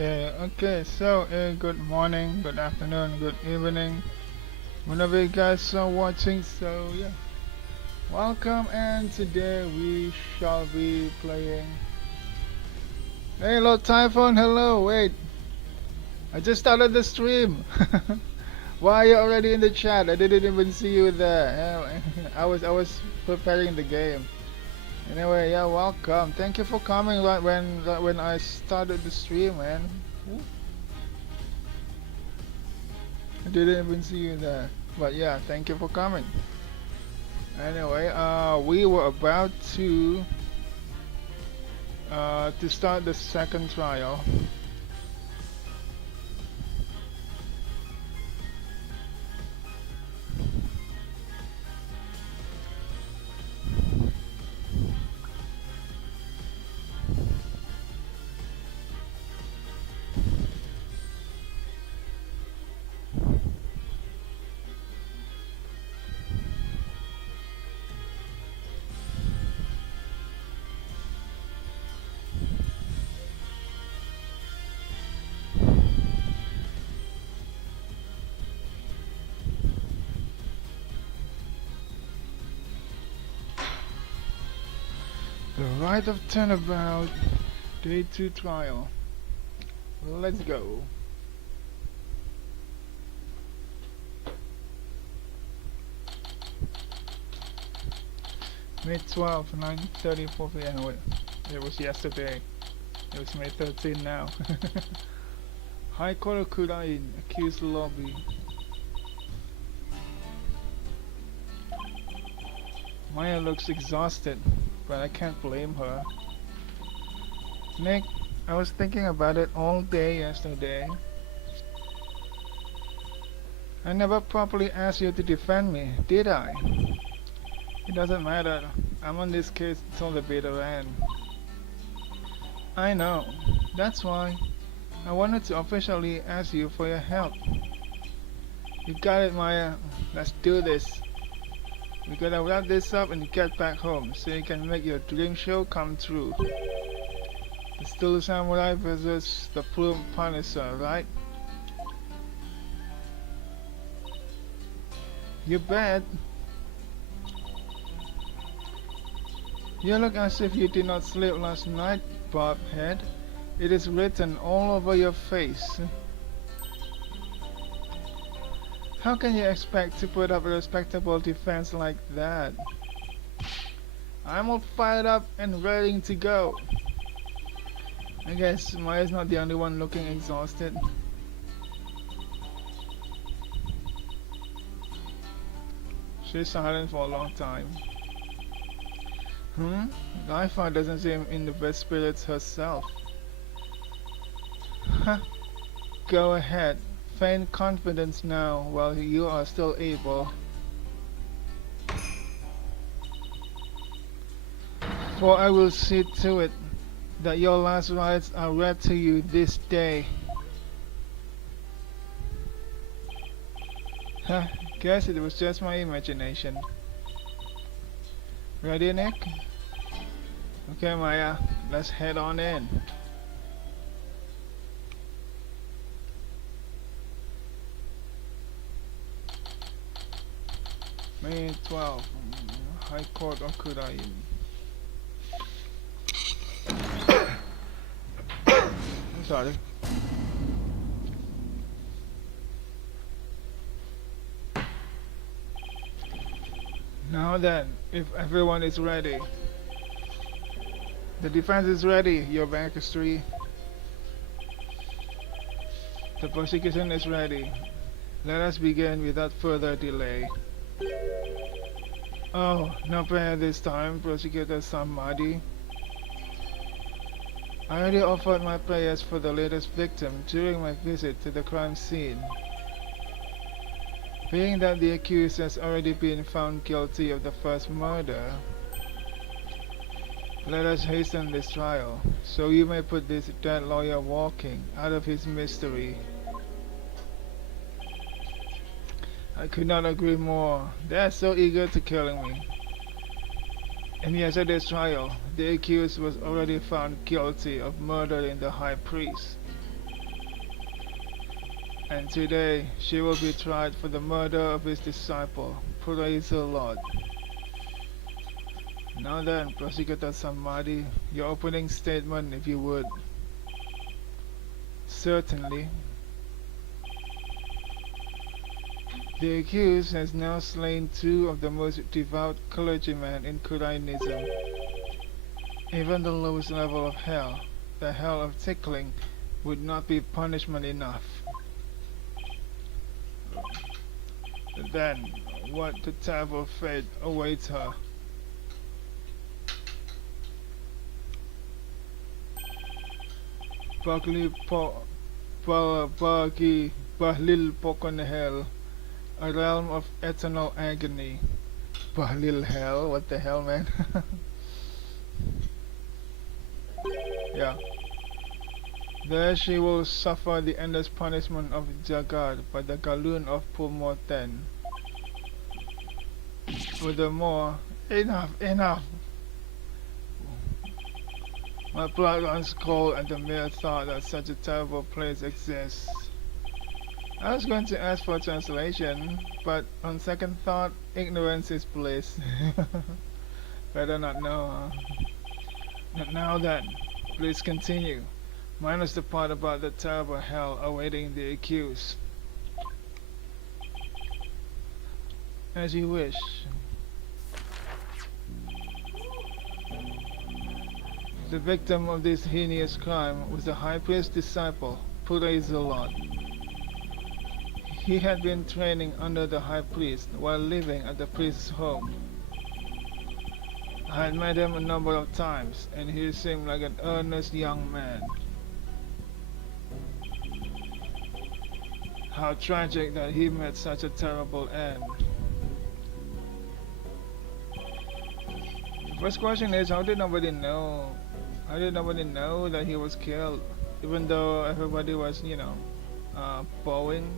Okay, so good morning, good afternoon, good evening, whenever you guys are watching. So, yeah, welcome, and today we shall be playing. Hey, hello, Typhon, hello, wait, I just started the stream. Why are you already in the chat? I didn't even see you there. I was preparing the game. Anyway, yeah, welcome. Thank you for coming right when I started the stream, man. Ooh, I didn't even see you there. But yeah, thank you for coming. Anyway, we were about to start the second trial. The Rite of Turnabout, Day 2 trial. Let's go. May 12th, 9:34 p.m. Wait, it was yesterday. It was May 13th now. High Court of Kurain, accused lobby. Maya looks exhausted, but I can't blame her. Nick, I was thinking about it all day yesterday. I never properly asked you to defend me, did I? It doesn't matter. I'm on this case till the bitter end. I know. That's why I wanted to officially ask you for your help. You got it, Maya. Let's do this. We gotta wrap this up and get back home so you can make your dream show come true. The Steel Samurai versus the Plume Punisher, right? You bet. You look as if you did not sleep last night, Bobhead. It is written all over your face. How can you expect to put up a respectable defense like that? I'm all fired up and ready to go. I guess Maya's not the only one looking exhausted. She's silent for a long time. Laifa doesn't seem in the best spirits herself. Huh. Go ahead. Feign confidence now while you are still able. For I will see to it that your last rites are read to you this day. Huh, guess it was just my imagination. Ready, Nick? Okay, Maya, let's head on in. May 12, High Court of Kurain. I'm sorry. Now then, if everyone is ready. The defense is ready, Your Majesty. The prosecution is ready. Let us begin without further delay. Oh, no prayer this time, Prosecutor Samadi. I already offered my prayers for the latest victim during my visit to the crime scene. Being that the accused has already been found guilty of the first murder, let us hasten this trial, so you may put this dead lawyer walking out of his misery. I could not agree more. They are so eager to killing me. In yesterday's trial, the accused was already found guilty of murdering the high priest. And today she will be tried for the murder of his disciple. Praise the Lord. Now then, Prosecutor Samadhi, your opening statement, if you would. Certainly. The accused has now slain two of the most devout clergymen in Kurainism. Even the lowest level of hell, the hell of tickling, would not be punishment enough. Then, what the terrible fate awaits her? Bagli Bagi Bahlil Pokonhel, a realm of eternal agony. Bahlil hell? What the hell, man? Yeah. There she will suffer the endless punishment of Jagat by the Galoon of Purmoten. Furthermore, enough! My blood runs cold at the mere thought that such a terrible place exists. I was going to ask for a translation, but on second thought, ignorance is bliss. Better not know, huh? Now then, please continue. Minus the part about the terrible hell awaiting the accused. As you wish. The victim of this heinous crime was the high priest's disciple, praise the Lord. He had been training under the high priest while living at the priest's home. I had met him a number of times, and he seemed like an earnest young man. How tragic that he met such a terrible end. The first question is, how did nobody know? How did nobody know that he was killed? Even though everybody was, bowing.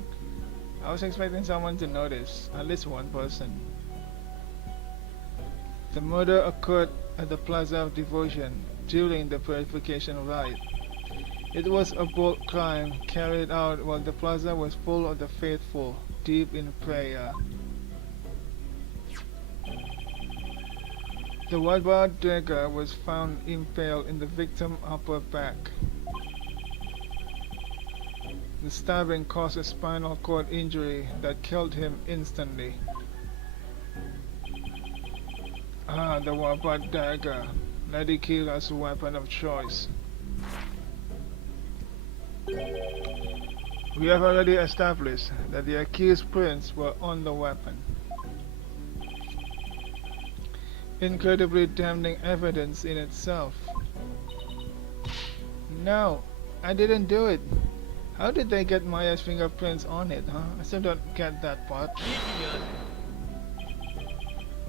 I was expecting someone to notice, at least one person. The murder occurred at the Plaza of Devotion during the purification rite. It was a bold crime carried out while the plaza was full of the faithful, deep in prayer. The Wadwa dagger was found impaled in the victim's upper back. The stabbing caused a spinal cord injury that killed him instantly. Ah, the Wadwa dagger, Lady Kila's weapon of choice. We have already established that the accused prints were on the weapon. Incredibly damning evidence in itself. No, I didn't do it. How did they get Maya's fingerprints on it, huh? I still don't get that part.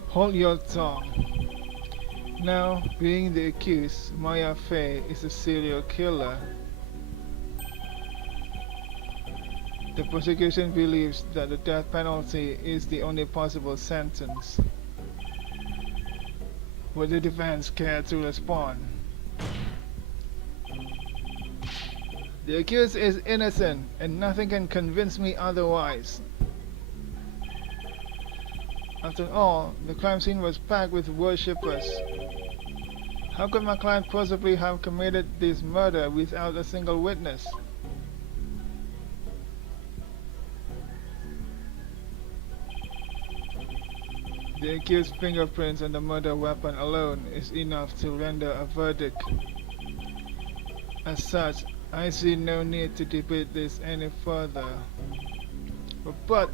Hold your tongue. Now, being the accused, Maya Fey is a serial killer. The prosecution believes that the death penalty is the only possible sentence. Would the defense care to respond? The accused is innocent, and nothing can convince me otherwise. After all, the crime scene was packed with worshippers. How could my client possibly have committed this murder without a single witness? The accused's fingerprints on the murder weapon alone is enough to render a verdict. As such, I see no need to debate this any further. But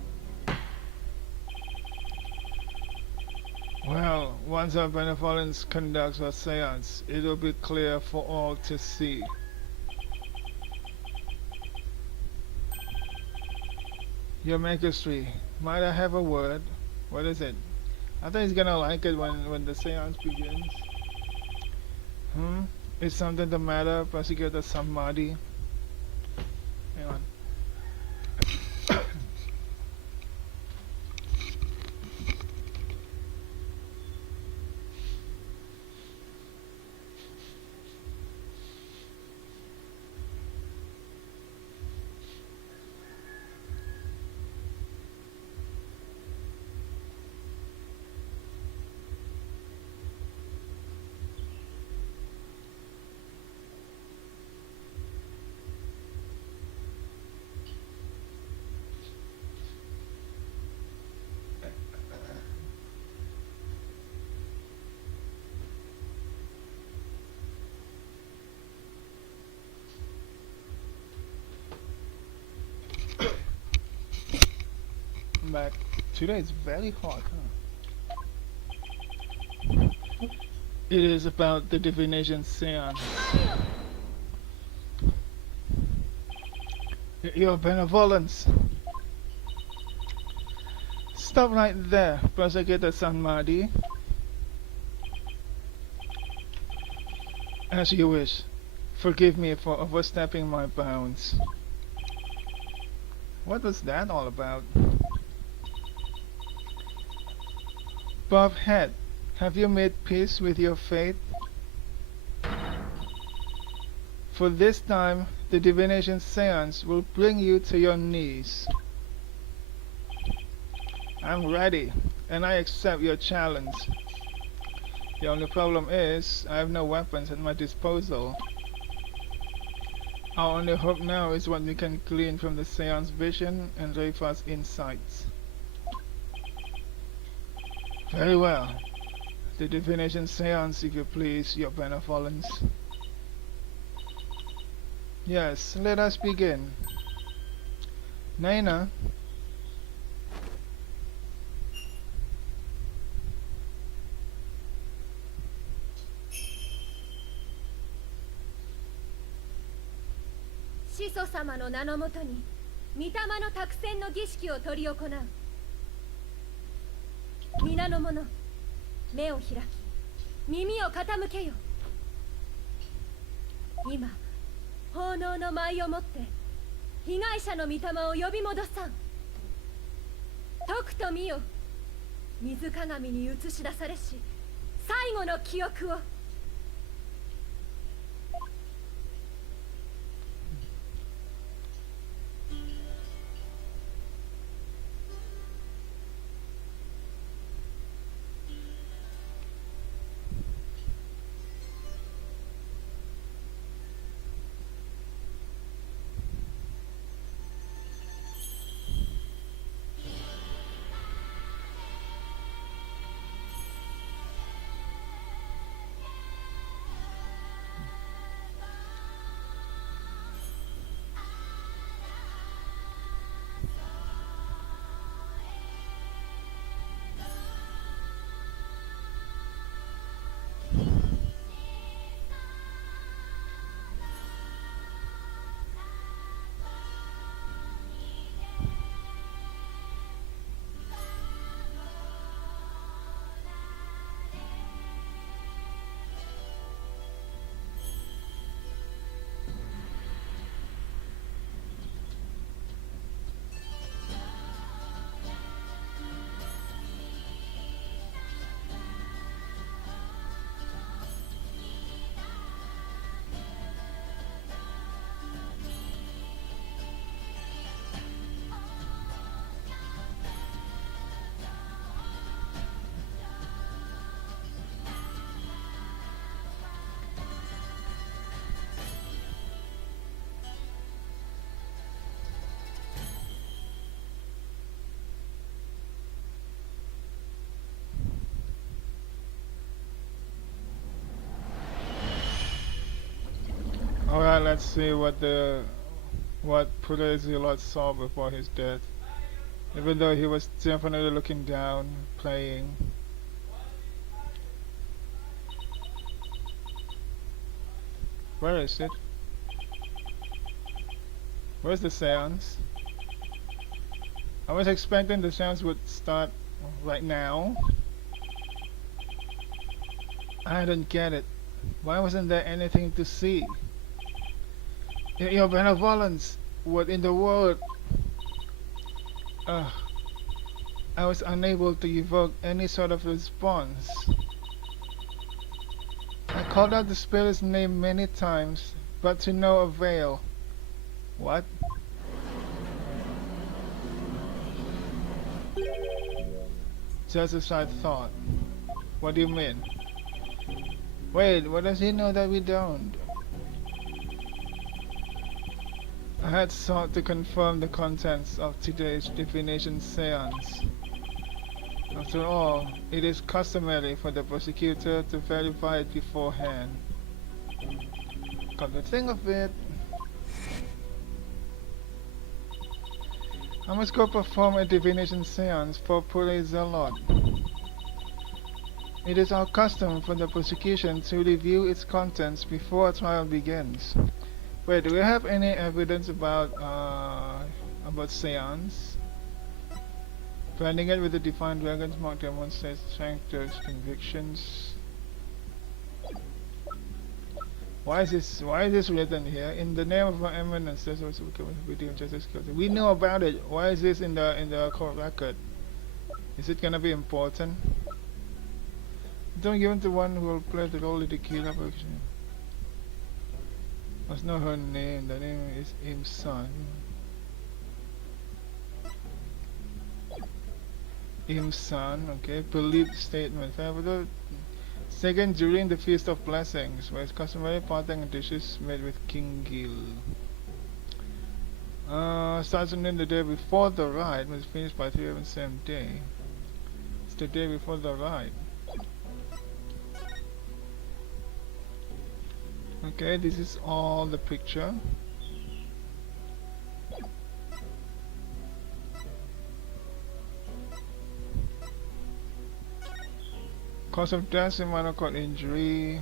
well, once our benevolence conducts a seance, it will be clear for all to see. Your Majesty, might I have a word? What is it? I think he's gonna like it when the seance begins. Is something the matter, Prosecutor Samadhi? Hang on. But today is very hot, huh? It is about the divination seance. Your benevolence. Stop right there, Prosecutor Sanmadi. As you wish. Forgive me for overstepping my bounds. What was that all about? Buffhead, have you made peace with your fate? For this time, the divination seance will bring you to your knees. I'm ready, and I accept your challenge. The only problem is, I have no weapons at my disposal. Our only hope now is what we can glean from the seance vision and Reifa's insights. Very well. The divination seance, if you please, your benevolence. Yes, let us begin. Naina.始祖様の名のもとに御霊の託戦の儀式を執り行う。皆の者、目を開き耳を傾けよ。今奉納の舞をもって被害者の御霊を呼び戻さん。解くと見よ、水鏡に映し出されし最後の記憶を。Alright, let's see what Pulezilot saw before his death. Even though he was definitely looking down, playing. Where is it? Where's the seance? I was expecting the seance would start right now. I don't get it. Why wasn't there anything to see? Your benevolence, what in the world? I was unable to evoke any sort of response. I called out the spirit's name many times, but to no avail. What? Just as I thought. What do you mean? Wait, what does he know that we don't? I had sought to confirm the contents of today's divination seance. After all, it is customary for the prosecutor to verify it beforehand. Come to think of it, I must go perform a divination seance for Pule Zalot. It is our custom for the prosecution to review its contents before a trial begins. Wait, do we have any evidence about seance? Blending it with the Divine Dragons mark demonstrates strengths, convictions. Why is this written here? In the name of our eminence, there's also video justice. We know about it. Why is this in the court record? Is it gonna be important? Don't give it to one who will play the role of the killer version. That's not her name. The name is Im's son. Im's son. Okay. Believed statement. Second, during the Feast of Blessings, where it's customary parting dishes made with King Gil. Starts on the day before the rite, was finished by 3 of the same day. It's the day before the rite. Okay, this is all the picture. Cause of death, minor cord injury.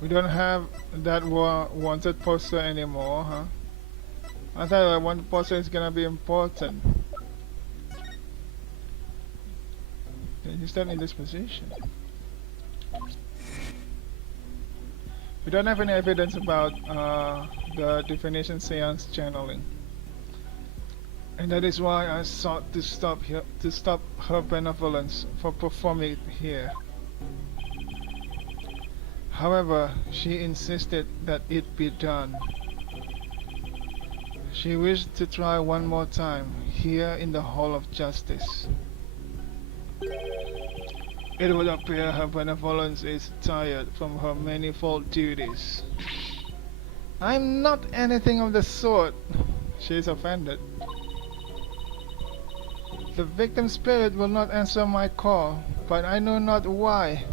We don't have that wanted poster anymore, huh? I thought that one poster is gonna be important. You stand in this position. We don't have any evidence about the divination seance channeling. And that is why I sought to stop her benevolence for performing it here. However, she insisted that it be done. She wished to try one more time here in the Hall of Justice. It would appear her benevolence is tired from her manifold duties. I'm not anything of the sort. She is offended. The victim's spirit will not answer my call, but I know not why.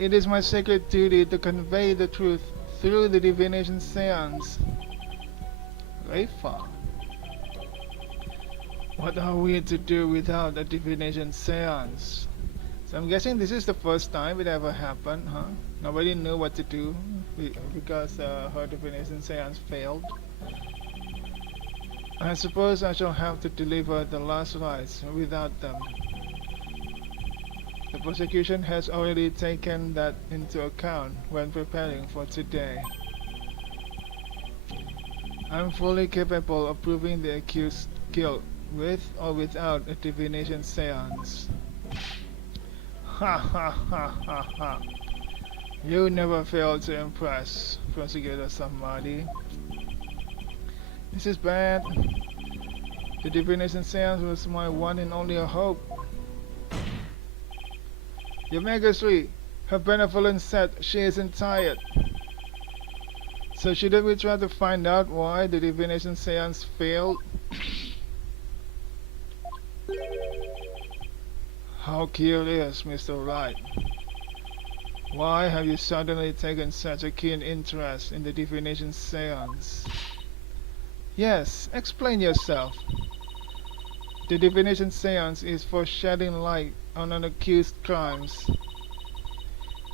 It is my sacred duty to convey the truth through the divination seance. Reifa. What are we to do without a divination seance? So I'm guessing this is the first time it ever happened, huh? Nobody knew what to do because her divination seance failed. I suppose I shall have to deliver the last rites without them. The prosecution has already taken that into account when preparing for today. I'm fully capable of proving the accused's guilt with or without a divination seance. Ha ha ha ha ha. You never fail to impress, Prosecutor Samadi. This is bad. The divination seance was my one and only hope. Your Majesty, her benevolence said she isn't tired. So shouldn't we try to find out why the divination seance failed? How curious, Mr. Wright. Why have you suddenly taken such a keen interest in the divination seance? Yes, explain yourself. The divination seance is for shedding light on unaccused crimes.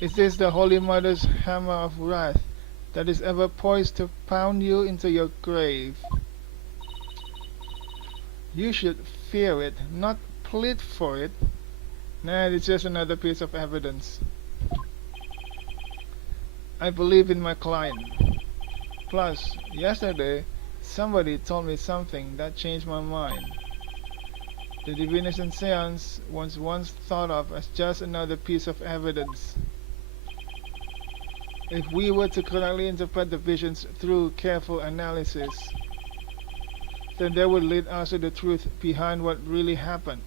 Is this the Holy Mother's hammer of wrath that is ever poised to pound you into your grave? You should fear it, not plead for it. Nah, it's just another piece of evidence. I believe in my client. Plus, yesterday, somebody told me something that changed my mind. The divination seance was once thought of as just another piece of evidence. If we were to correctly interpret the visions through careful analysis, then they would lead us to the truth behind what really happened.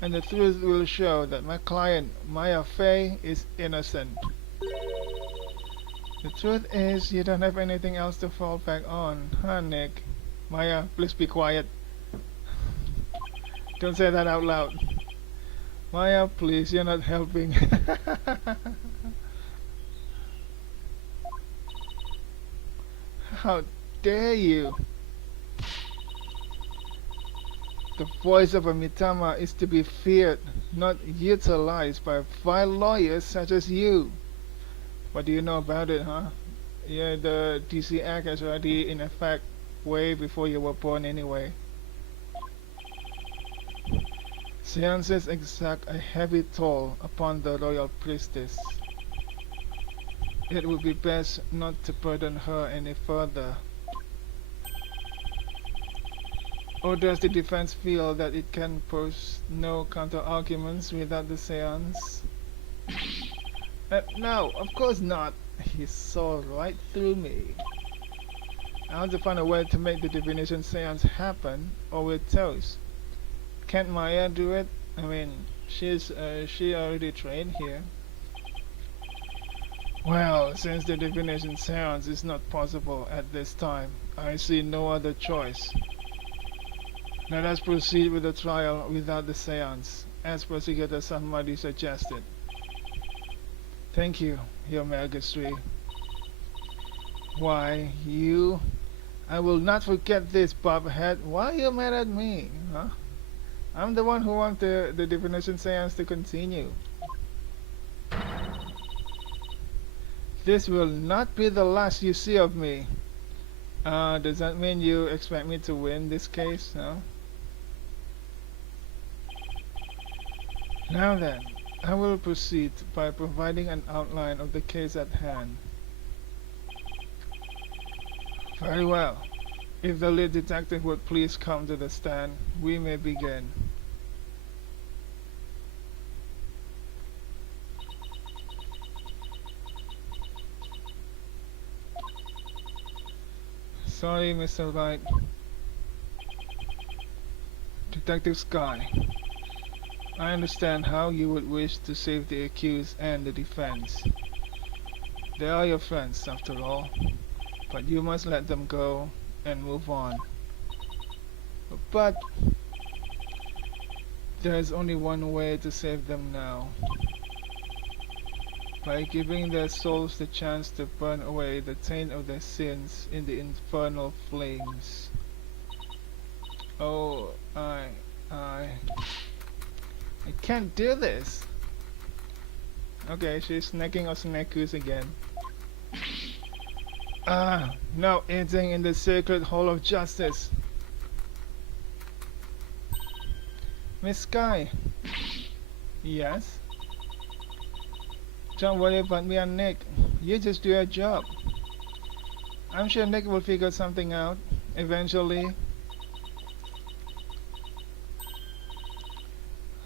And the truth will show that my client, Maya Fey, is innocent. The truth is, you don't have anything else to fall back on, huh, Nick? Maya, please be quiet. Don't say that out loud. Maya, please, you're not helping. How dare you! The voice of a Mitama is to be feared, not utilized by vile lawyers such as you. What do you know about it, huh? Yeah, the DC Act is already in effect way before you were born anyway. Seances exact a heavy toll upon the royal priestess. It would be best not to burden her any further. Or does the defense feel that it can pose no counter-arguments without the seance? No, of course not. He saw right through me. I have to find a way to make the divination seance happen, or we're toast. Can't Maya do it? I mean, she already trained here. Well, since the divination seance is not possible at this time, I see no other choice. Let us proceed with the trial without the seance, as Prosecutor Sanmadi suggested. Thank you, Your Majesty. Why, you... I will not forget this, Bobhead. Why are you mad at me, huh? I'm the one who wants the divination seance to continue. This will not be the last you see of me. Does that mean you expect me to win this case, no? Now then, I will proceed by providing an outline of the case at hand. Very well. If the lead detective would please come to the stand, we may begin. Sorry, Mr. Wright. Detective Sky, I understand how you would wish to save the accused and the defense. They are your friends, after all, but you must let them go and move on. But there is only one way to save them now. By giving their souls the chance to burn away the taint of their sins in the infernal flames. Oh, I can't do this. Okay, she's snacking on snackus again. No eating in the sacred hall of justice. Miss Sky. Yes? Don't worry about me and Nick. You just do your job. I'm sure Nick will figure something out eventually.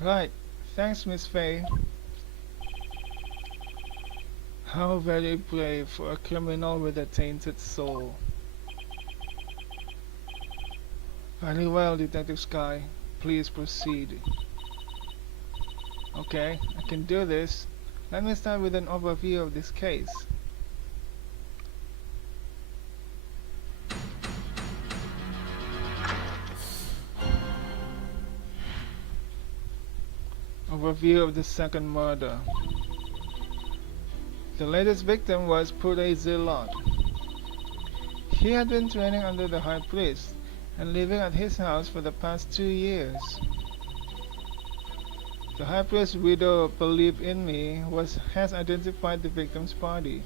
Right. Thanks, Miss Faye. How very brave for a criminal with a tainted soul. Very well, Detective Sky. Please proceed. Okay, I can do this. Let me start with an overview of this case. Overview of the second murder. The latest victim was Pure Zilot. He had been training under the High Priest and living at his house for the past 2 years. The High Priest's widow, Believe in Me, has identified the victim's body.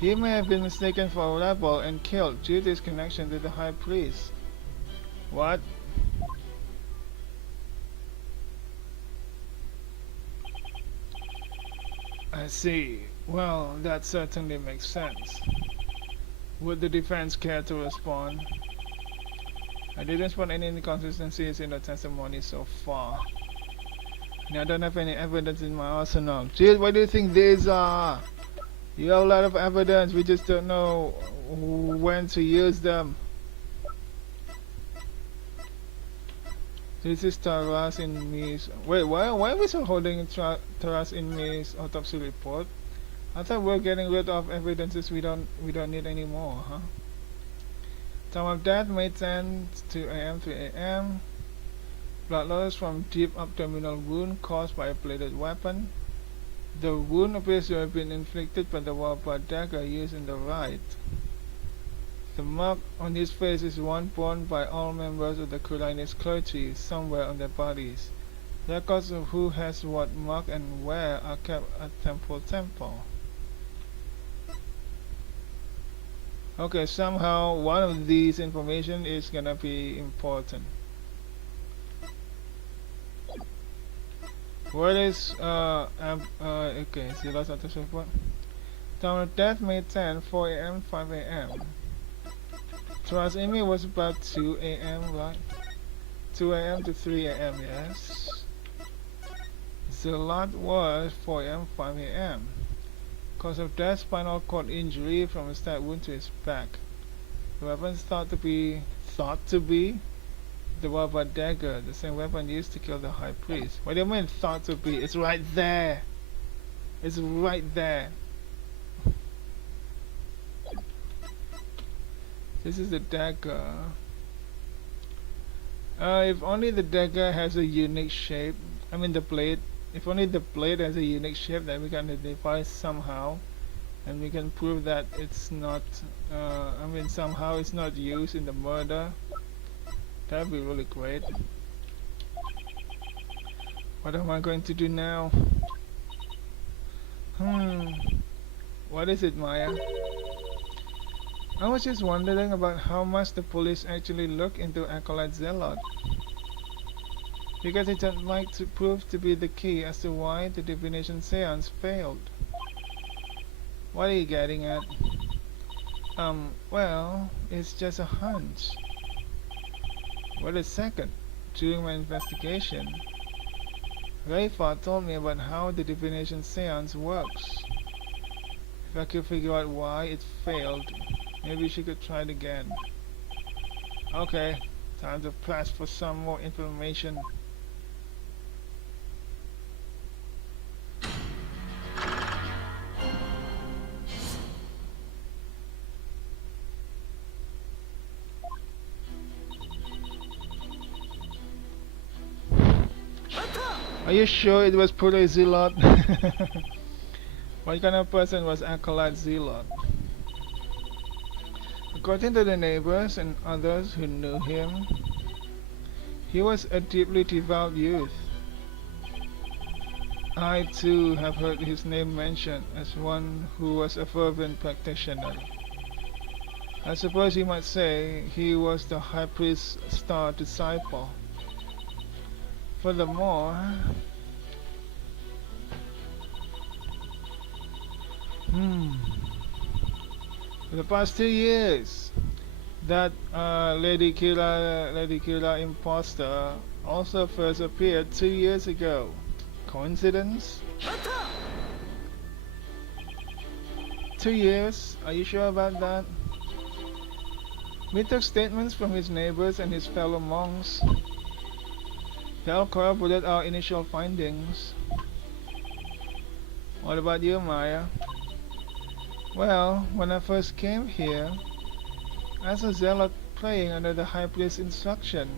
He may have been mistaken for a rebel and killed due to his connection to the High Priest. What? I see. Well, that certainly makes sense. Would the defense care to respond? I didn't spot any inconsistencies in the testimony so far. And I don't have any evidence in my arsenal. Jill, what do you think these are? You have a lot of evidence, we just don't know when to use them. This is Taras in Mi's. Wait, why are we still holding Taras in Mi's autopsy report? I thought we were getting rid of evidences we don't need anymore, huh? Time of death May 10, 2 AM, 3 AM. Blood loss from deep abdominal wound caused by a bladed weapon. The wound appears to have been inflicted by the Wappa dagger used in the rite. The mark on his face is one borne by all members of the Kulinese clergy somewhere on their bodies. Records of who has what mark and where are kept at temple. Okay, somehow one of these information is gonna be important. What is okay, Zilla status report. Time of death May 10, 4 a.m., 5 a.m. Trust Amy was about 2 a.m., right? 2 a.m. to 3 a.m., yes. Zealot was 4 a.m., 5 a.m. Cause of death, spinal cord injury from a stab wound to his back. The weapon thought to be the Wappa dagger, the same weapon used to kill the high priest. What do you mean thought to be? It's right there. It's right there. This is the dagger. If only the dagger has a unique shape. I mean the blade. If only the blade has a unique shape that we can identify somehow, and we can prove that it's not. I mean somehow it's not used in the murder. That'd be really great. What am I going to do now? What is it, Maya? I was just wondering about how much the police actually look into Acolyte Zealot. Because it would like to prove to be the key as to why the divination seance failed. What are you getting at? Well, it's just a hunch. Wait a second. During my investigation, Rayfa told me about how the divination seance works. If I could figure out why it failed, maybe she could try it again. Okay, time to press for some more information. Are you sure it was Pule Zealot? What kind of person was Acolyte Zealot? According to the neighbors and others who knew him, he was a deeply devout youth. I too have heard his name mentioned as one who was a fervent practitioner. I suppose you might say he was the high priest's star disciple. Furthermore, for the past 2 years, that Lady Killa imposter also first appeared 2 years ago. Coincidence? 2 years? Are you sure about that? We took statements from his neighbors and his fellow monks. They all corroborated our initial findings. What about you, Maya? Well, when I first came here, I saw Zealot praying under the High Priest's instruction.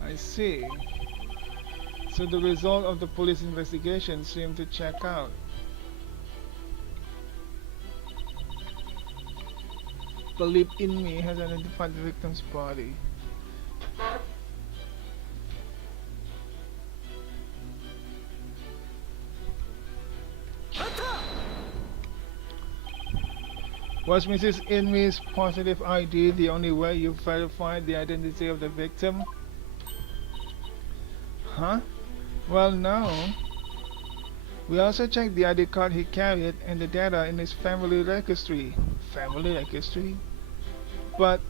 I see. So the result of the police investigation seemed to check out. Believe in me has identified the victim's body. Was Mrs. Inmi's positive ID the only way you verified the identity of the victim? Huh? Well, no. We also checked the ID card he carried and the data in his family registry. Family registry? But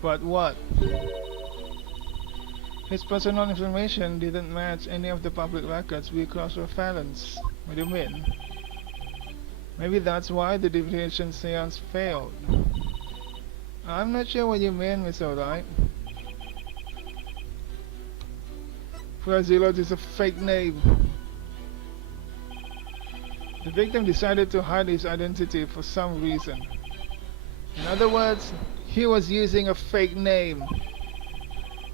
what? His personal information didn't match any of the public records we cross-referenced. What do you mean? Maybe that's why the divination seance failed. I'm not sure what you mean, Miss O'Reilly. Zealot is a fake name. The victim decided to hide his identity for some reason. In other words, he was using a fake name.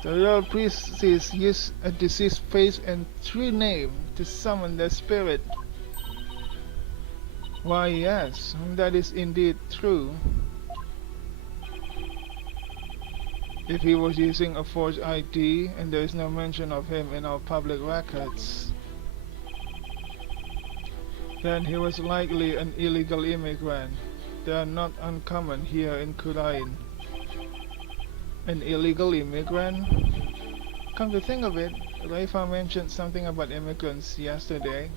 The royal priests use a deceased face and true name to summon their spirit. Why yes, that is indeed true. If he was using a forged ID and there is no mention of him in our public records, then he was likely an illegal immigrant. They are not uncommon here in Khura'in. An illegal immigrant? Come to think of it, Raifa mentioned something about immigrants yesterday.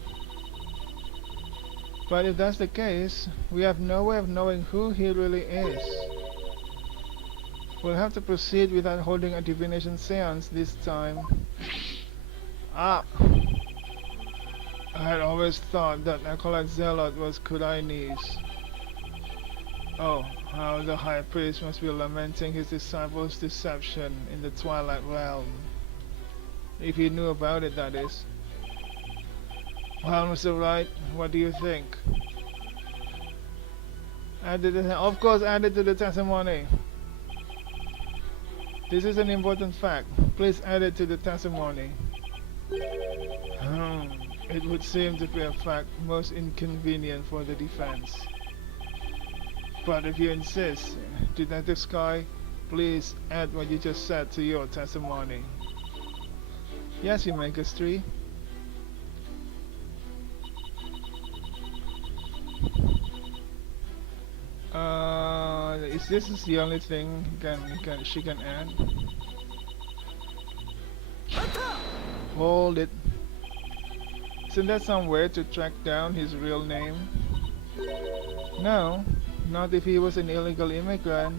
But if that's the case, we have no way of knowing who he really is. We'll have to proceed without holding a divination seance this time. Ah! I had always thought that Acolyte Zealot was Khura'inese. Oh, how the High Priest must be lamenting his disciples' deception in the Twilight Realm. If he knew about it, that is. Well, Mr. Wright, what do you think? Of course, add it to the testimony. This is an important fact. Please add it to the testimony. It would seem to be a fact most inconvenient for the defense. But if you insist, Detective Sky, please add what you just said to your testimony. Yes, you make us 3. Is this the only thing she can add? Hold it. Isn't there some way to track down his real name? No, not if he was an illegal immigrant.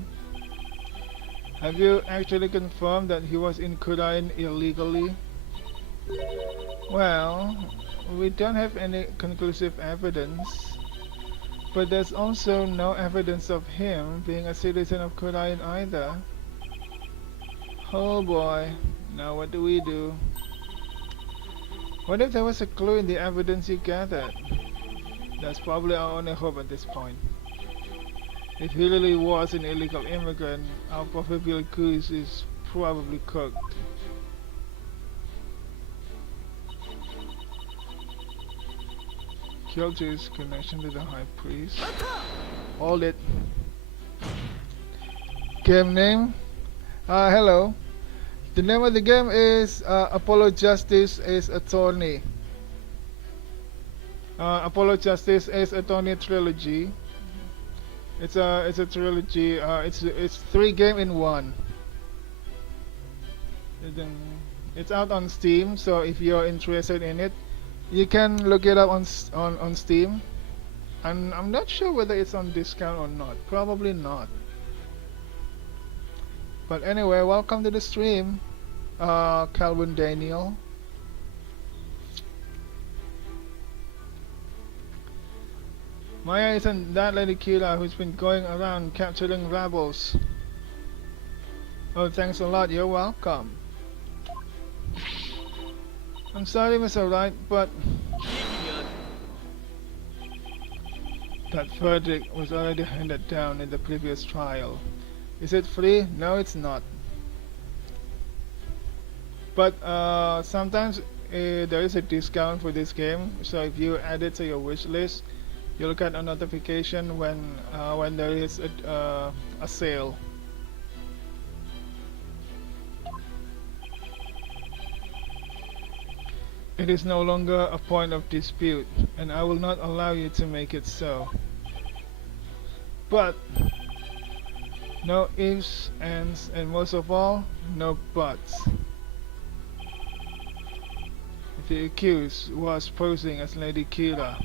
Have you actually confirmed that he was in Khura'in illegally? Well, we don't have any conclusive evidence. But there's also no evidence of him being a citizen of Khura'in either. Oh boy, now what do we do? What if there was a clue in the evidence you gathered? That's probably our only hope at this point. If he really was an illegal immigrant, our proverbial goose is probably cooked. Killjoy's connection to the High Priest. Hold it. Game name? Hello. The name of the game is Apollo Justice Ace Attorney. Apollo Justice Ace Attorney trilogy. It's a trilogy. It's 3 games in 1. It's out on Steam, so if you're interested in it, you can look it up on Steam. And I'm not sure whether it's on discount or not. Probably not. But anyway, welcome to the stream, Calvin Daniel. Maya isn't that Lady Kira who's been going around capturing rebels. Oh, thanks a lot. You're welcome. I'm sorry, Mr. Wright, but that verdict was already handed down in the previous trial. Is it free? No, it's not. But sometimes there is a discount for this game, so if you add it to your wish list, you'll get a notification when there is a sale. It is no longer a point of dispute, and I will not allow you to make it so. But no ifs, ands, and most of all, no buts. The accused was posing as Lady Kira,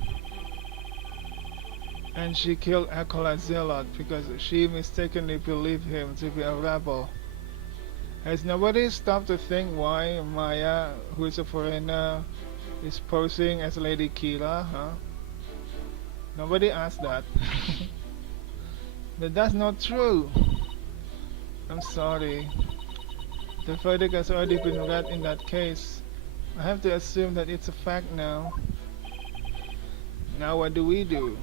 and she killed Acolyte Zealot because she mistakenly believed him to be a rebel. Has nobody stopped to think why Maya, who is a foreigner, is posing as Lady Kira, huh? Nobody asked that. But that's not true. I'm sorry. The verdict has already been read in that case. I have to assume that it's a fact now. Now what do we do?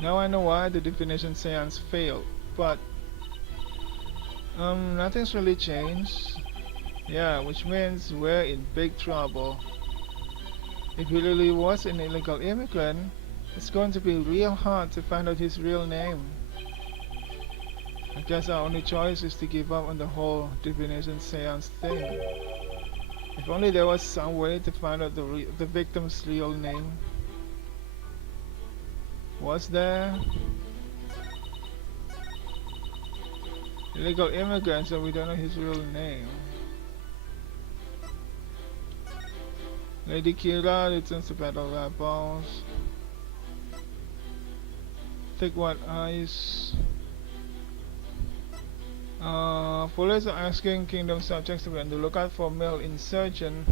Now I know why the divination seance failed, but Nothing's really changed. Yeah, which means we're in big trouble. If he really was an illegal immigrant, it's going to be real hard to find out his real name. I guess our only choice is to give up on the whole divination seance thing. If only there was some way to find out the victim's real name. Was there? Illegal immigrants, so we don't know his real name. Lady Kira returns to battle rebels. Thick white eyes. Police are asking kingdom subjects to be on the lookout for male insurgent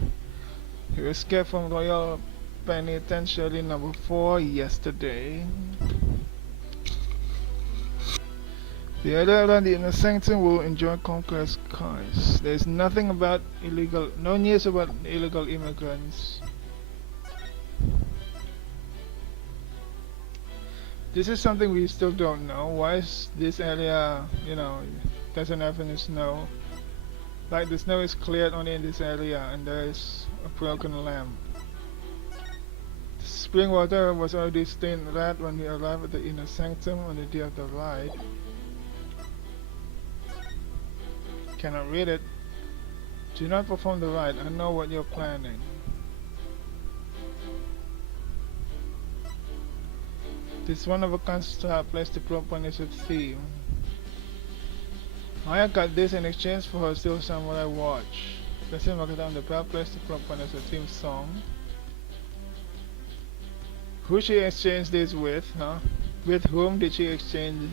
who escaped from Royal Penitentiary number 4 yesterday. The other around the inner sanctum will enjoy conquest skies. There is no news about illegal immigrants. This is something we still don't know. Why is this area, doesn't have any snow? Like the snow is cleared only in this area and there is a broken lamp. The spring water was already stained red when we arrived at the inner sanctum on the day of the ride. Cannot read it. Do not perform the rite. I know what you're planning. This one-of-a-kind star placed the Peloponnesus theme. Maya got this in exchange for her Steel Samurai watch. Placing market on the bell placed the Peloponnesus theme song. Who she exchanged this with, huh? With whom did she exchange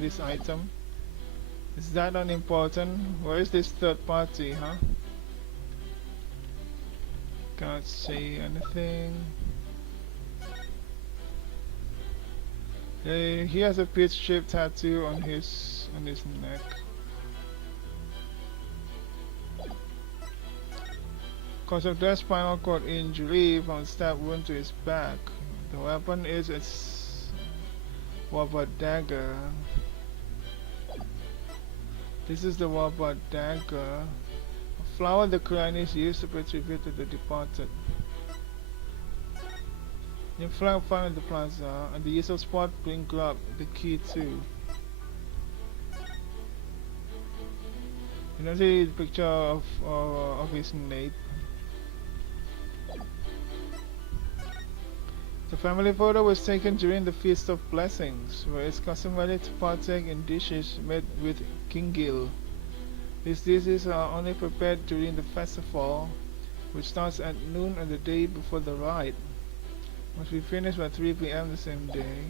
this item? Is that unimportant? Where is this third party, huh? Can't see anything. He has a peach-shaped tattoo on his neck. Cause of death, spinal cord injury from a stab wound to his back. The weapon is its Warbot dagger. This is the Warbot dagger. A flower the Koreans used to pay tribute to the departed. Your flag found at the plaza, and the usual spot bring grab the key too. You know the picture of his nape. The family photo was taken during the Feast of Blessings, where it's customary to partake in dishes made with kingil. These dishes are only prepared during the festival, which starts at noon on the day before the rite. Must be finished by 3 p.m. the same day.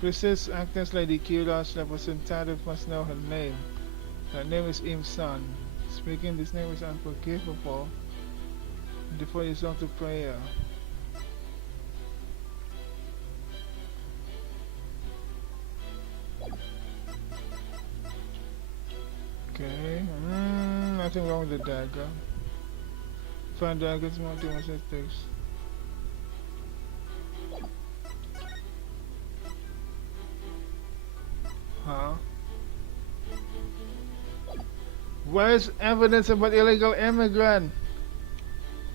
Princess Agnes Lady Kira's representative must know her name. Her name is Im Sun. Speaking this name is unforgivable. Before you start to prayer. Okay. Nothing wrong with the dagger. Find daggers, multi-mistakes. Huh? Where's evidence about illegal immigrant?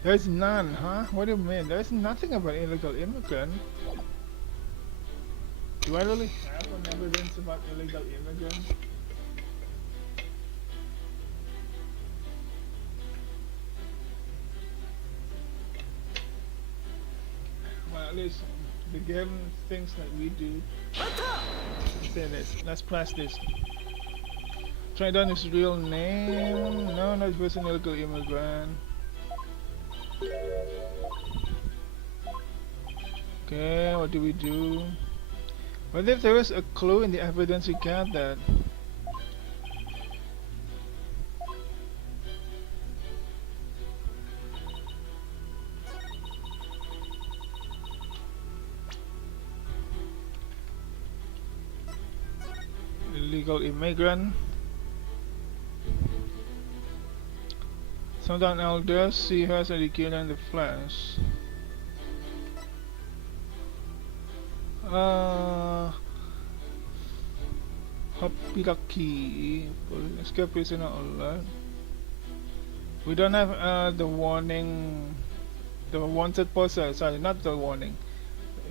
There's none, huh? What do you mean? There's nothing about illegal immigrant. Do I really have an evidence about illegal immigrant? Well, at least the game thinks that we do. Let's say this. Let's press this. Try down his real name. No, not just an illegal immigrant. Okay, what do we do? What if there is a clue in the evidence we gathered? Illegal immigrant. Sometimes elders see her as a killer in the flesh. Hapiraki. Escape prisoner alert. We don't have the warning, the wanted poster. Sorry, not the warning.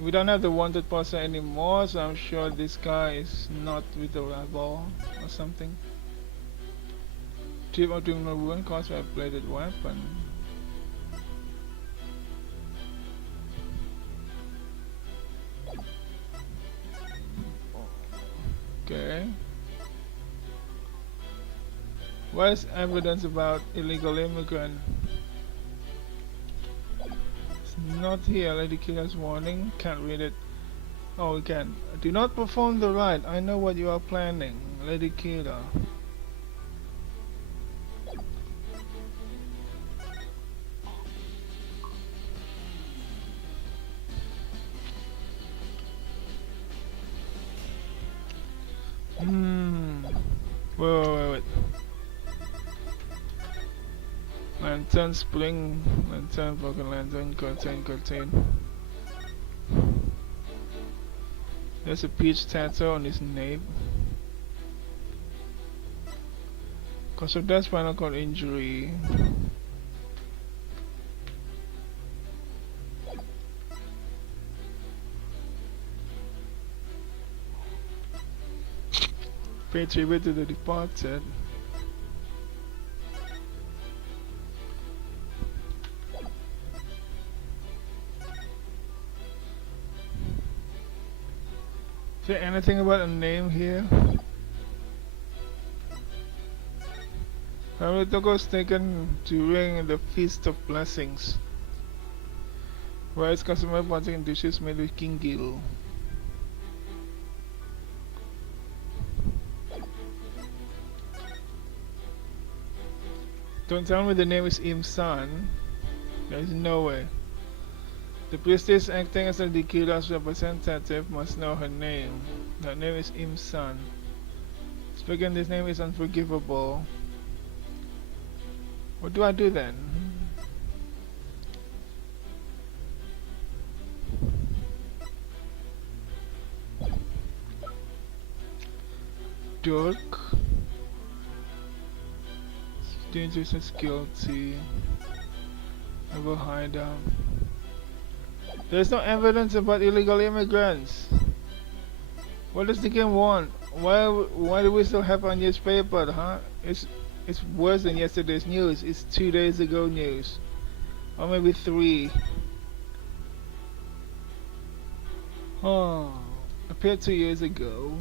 We don't have the wanted poster anymore, so I'm sure this guy is not with the rebel or something. Tip of doing no ruin caused by a bladed weapon. Okay. What is evidence about illegal immigrant? It's not here. Lady Killer's warning. Can't read it. Oh, we can. Do not perform the rite. I know what you are planning. Lady Killer. Wait. Lantern, spring, lantern, broken lantern, curtain. There's a peach tattoo on his nape. Cause of that spinal cord injury. Pay tribute to the departed. Is there anything about a name here? Family Toko was taken during the Feast of Blessings. Rice customer partaking dishes made with King Gil. Don't tell me the name is Im San. There is no way. The priestess acting as the Kira's representative must know her name. Her name is Im San. Speaking this name is unforgivable. What do I do then? Dirk. Dangerous and guilty. Never hide out. There's no evidence about illegal immigrants. What does the game want? Why do we still have our newspaper, huh? It's worse than yesterday's news. It's 2 days ago news. Or maybe 3. Oh, appeared 2 years ago.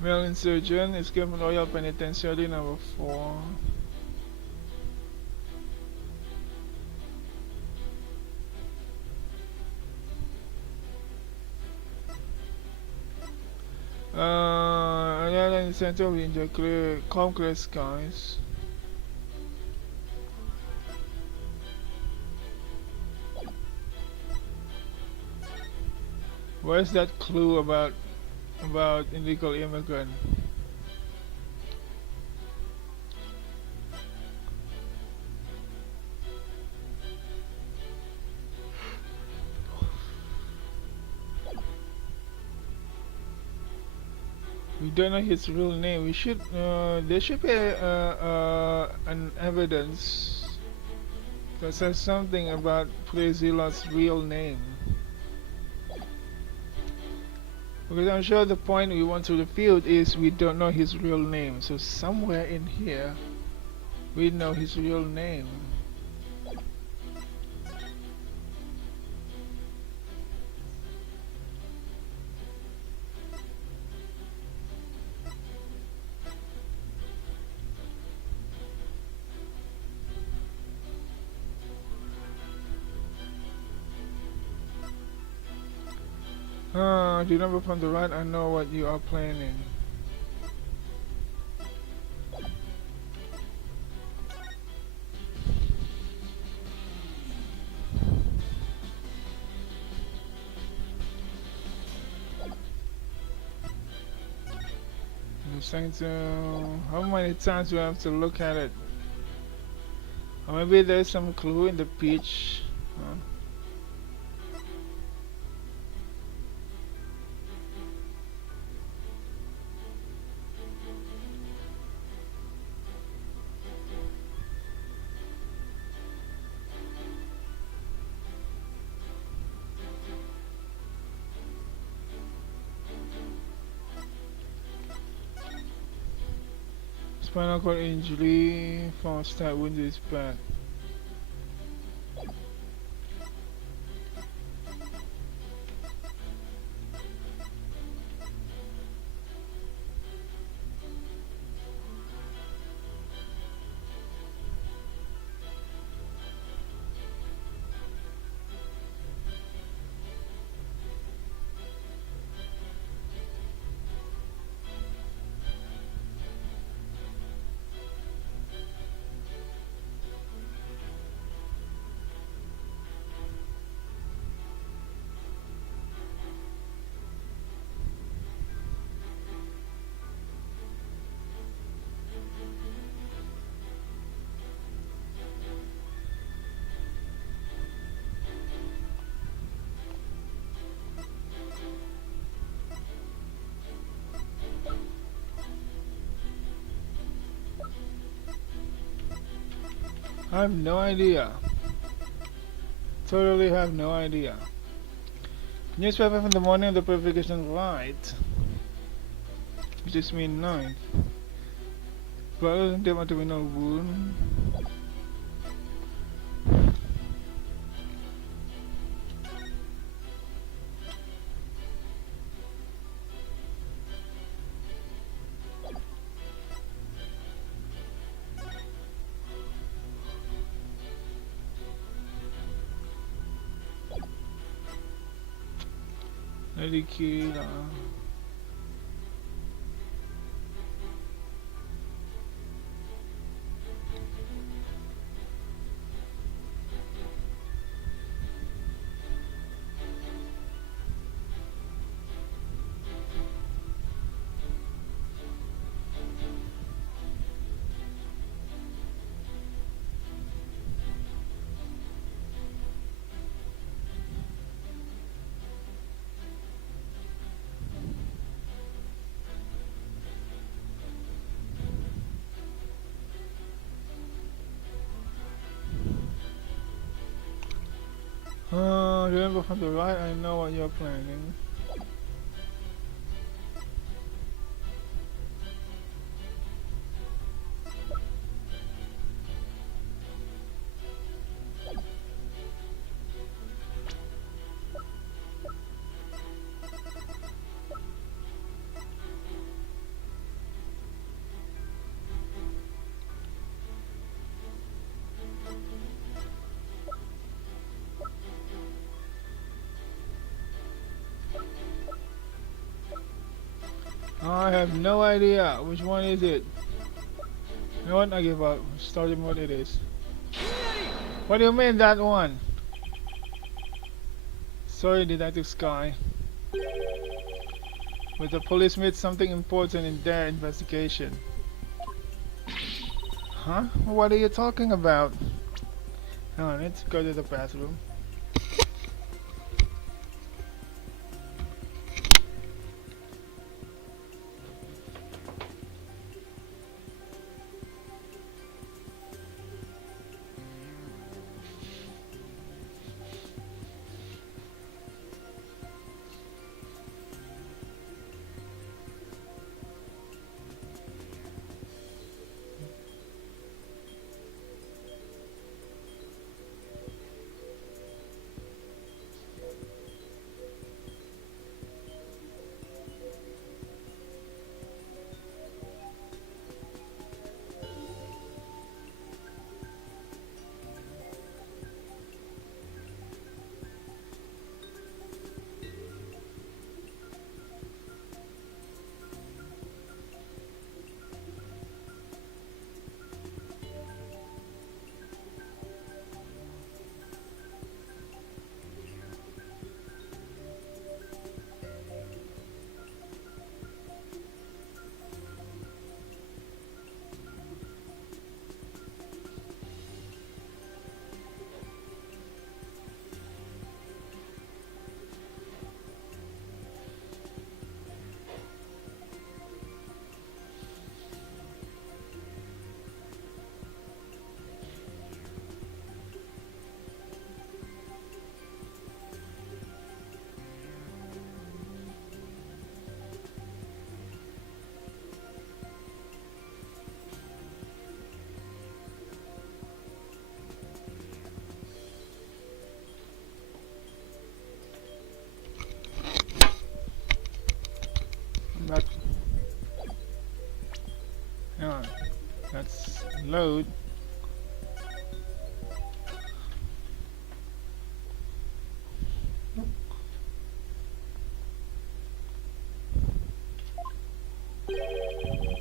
Male insurgent is given Royal Penitentiary number 4. Yeah, in the center we enjoy calm clear skies. Where's that clue about illegal immigrant? We don't know his real name. We should there should be an evidence that says something about Prezila's real name. Because I'm sure the point we want to refute is we don't know his real name. So somewhere in here, we know his real name. Do you remember from the right? I know what you are planning. just trying to. How many times do I have to look at it? Or maybe there's some clue in the pitch. Huh? Spinal cord injury from stab wound to his back. I have no idea. Totally have no idea. Newspaper from the morning of the purification rite, which is May 9th. Well, there might be no wound. Medikira. Remember from the right, I know what you're planning. I have no idea. Which one is it? You know what? I give up. Starting what it is. What do you mean that one? Sorry, Detective Sky. But the police made something important in their investigation. Huh? What are you talking about? Hang on, let's go to the bathroom. Let's load.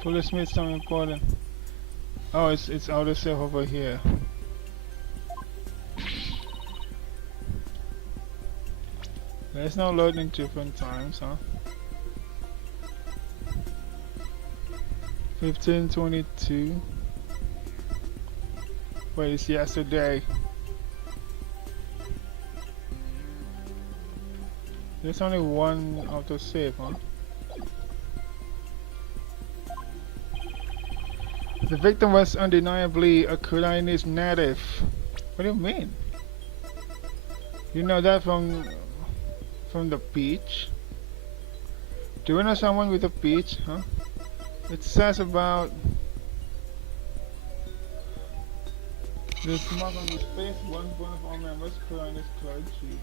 Police made something important. Oh, it's autosave over here. There's no loading different times, huh? 15:22. Wait, it's yesterday. There's only one autosave, huh? The victim was undeniably a Koreanese native. What do you mean? You know that from the beach? Do you know someone with a beach, huh? It says about this mark on his face, one of our members, Koreanese clergy.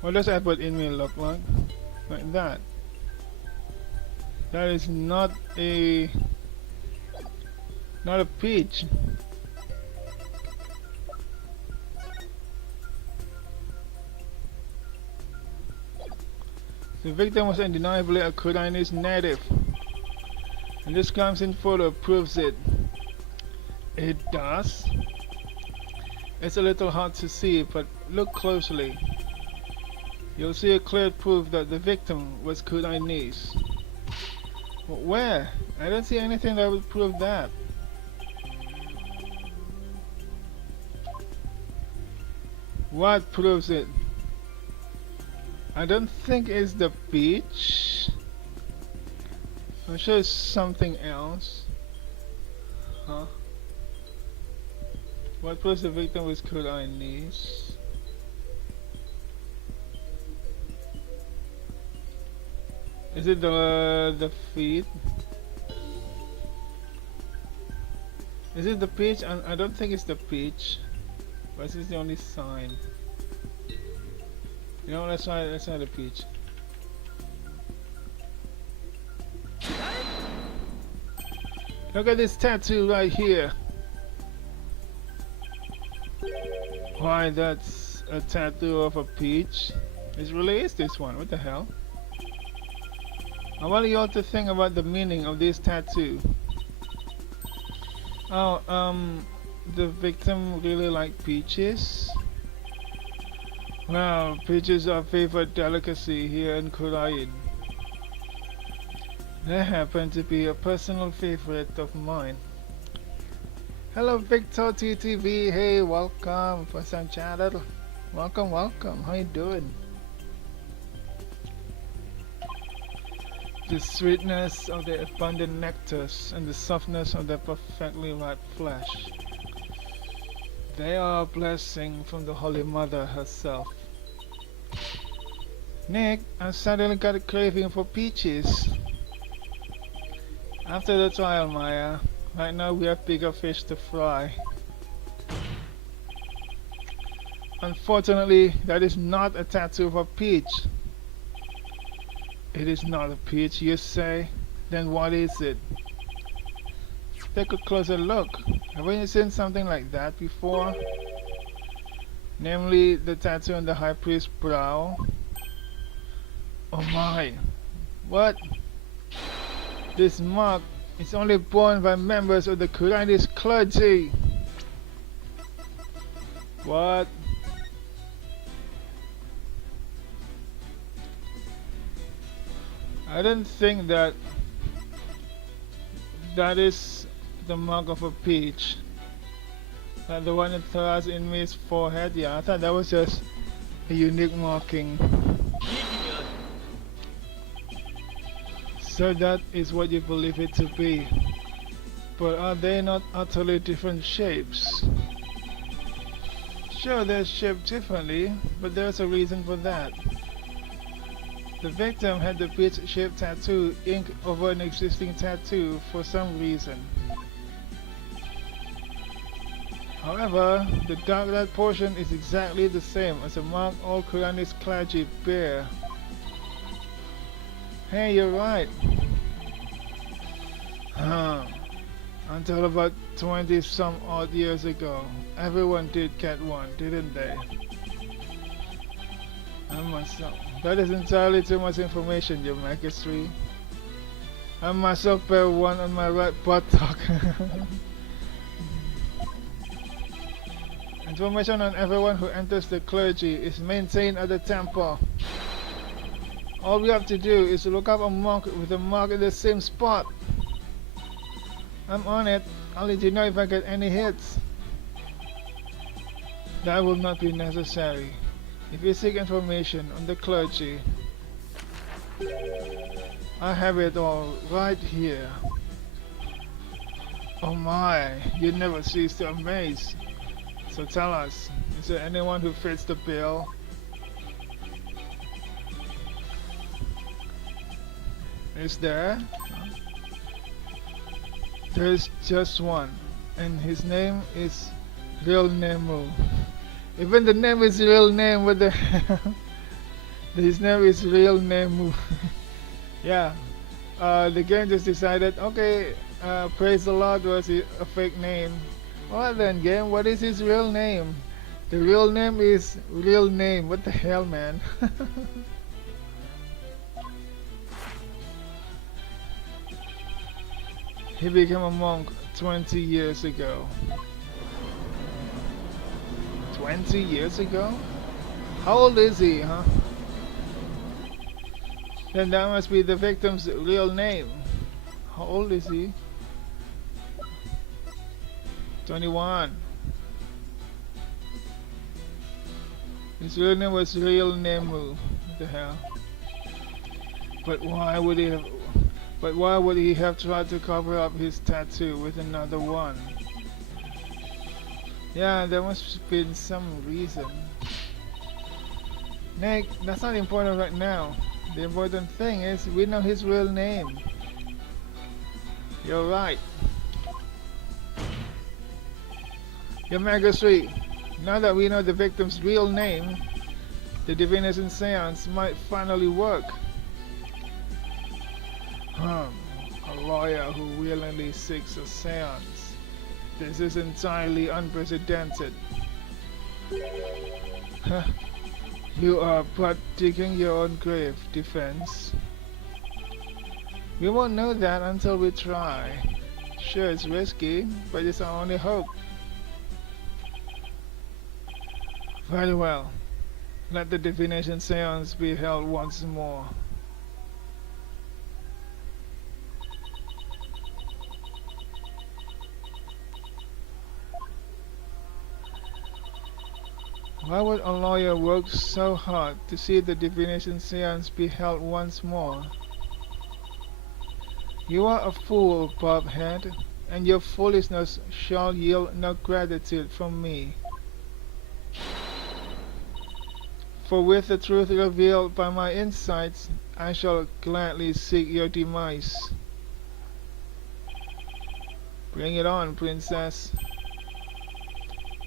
What does Edward email look like? Like that. That is not a peach. The victim was undeniably a Koreanese native. And this comes in photo proves it. It does. It's a little hard to see, but look closely. You'll see a clear proof that the victim was Koreanese. But where? I don't see anything that would prove that. What proves it? I don't think it's the beach. I'm sure it's something else. Huh? What proves the victim was Koreanese? Is it the feet? Is it the peach? I don't think it's the peach. But this is the only sign. You know, let's try the peach. Look at this tattoo right here. Why, that's a tattoo of a peach. It really is this one. What the hell? I want you all to think about the meaning of this tattoo. Oh, the victim really liked peaches. Well, peaches are a favorite delicacy here in Korea. They happen to be a personal favorite of mine. Hello, Victor TTV. Hey, welcome for some channel. Welcome. How you doing? The sweetness of the abundant nectars and the softness of the perfectly ripe flesh. They are a blessing from the Holy Mother herself. Nick, I suddenly got a craving for peaches. After the trial, Maya. Right now we have bigger fish to fry. Unfortunately, that is not a tattoo of a peach. It is not a peach, you say? Then what is it? Take a closer look. Haven't you seen something like that before? Namely, the tattoo on the high priest's brow. Oh my! What? This mark is only borne by members of the Koreanese clergy. What? I don't think that is the mark of a peach. Like the one that has in his forehead. Yeah, I thought that was just a unique marking. So that is what you believe it to be. But are they not utterly different shapes? Sure, they're shaped differently, but there's a reason for that. The victim had the peach-shaped tattoo inked over an existing tattoo for some reason. However, the dark red portion is exactly the same as the mark all Koreanese clergy bear. Hey, you're right. Huh. Until about 20 some odd years ago, everyone did get one, didn't they? I myself. That is entirely too much information, your majesty. I myself bear one on my right buttock. Information on everyone who enters the clergy is maintained at the temple. All we have to do is look up a monk with a mark in the same spot. I'm on it. I'll let you know if I get any hits. That will not be necessary. If you seek information on the clergy, I have it all right here. Oh my, you never cease to amaze. So tell us, is there anyone who fits the bill? Is there? There's just one, and his name is Real Nemu. Even the name is real name, what the hell? His name is Real Nemu. Yeah, the game just decided, okay, praise the Lord was a fake name. Well then, game, what is his real name? The real name is Real Name. What the hell, man? He became a monk 20 years ago. 20 years ago? How old is he, huh? Then that must be the victim's real name. How old is he? 21. His real name was Real Nemu. What the hell? But why would he have... But why would he have tried to cover up his tattoo with another one? Yeah, there must have been some reason. Nick, that's not important right now. The important thing is we know his real name. You're right. Your Majesty, now that we know the victim's real name, the divination seance might finally work. A lawyer who willingly seeks a seance. This is entirely unprecedented. You are but digging your own grave, defense. We won't know that until we try. Sure, it's risky, but it's our only hope. Very well. Let the divination seance be held once more. Why would a lawyer work so hard to see the divination seance be held once more? You are a fool, Bobhead, and your foolishness shall yield no gratitude from me. For with the truth revealed by my insights, I shall gladly seek your demise. Bring it on, princess.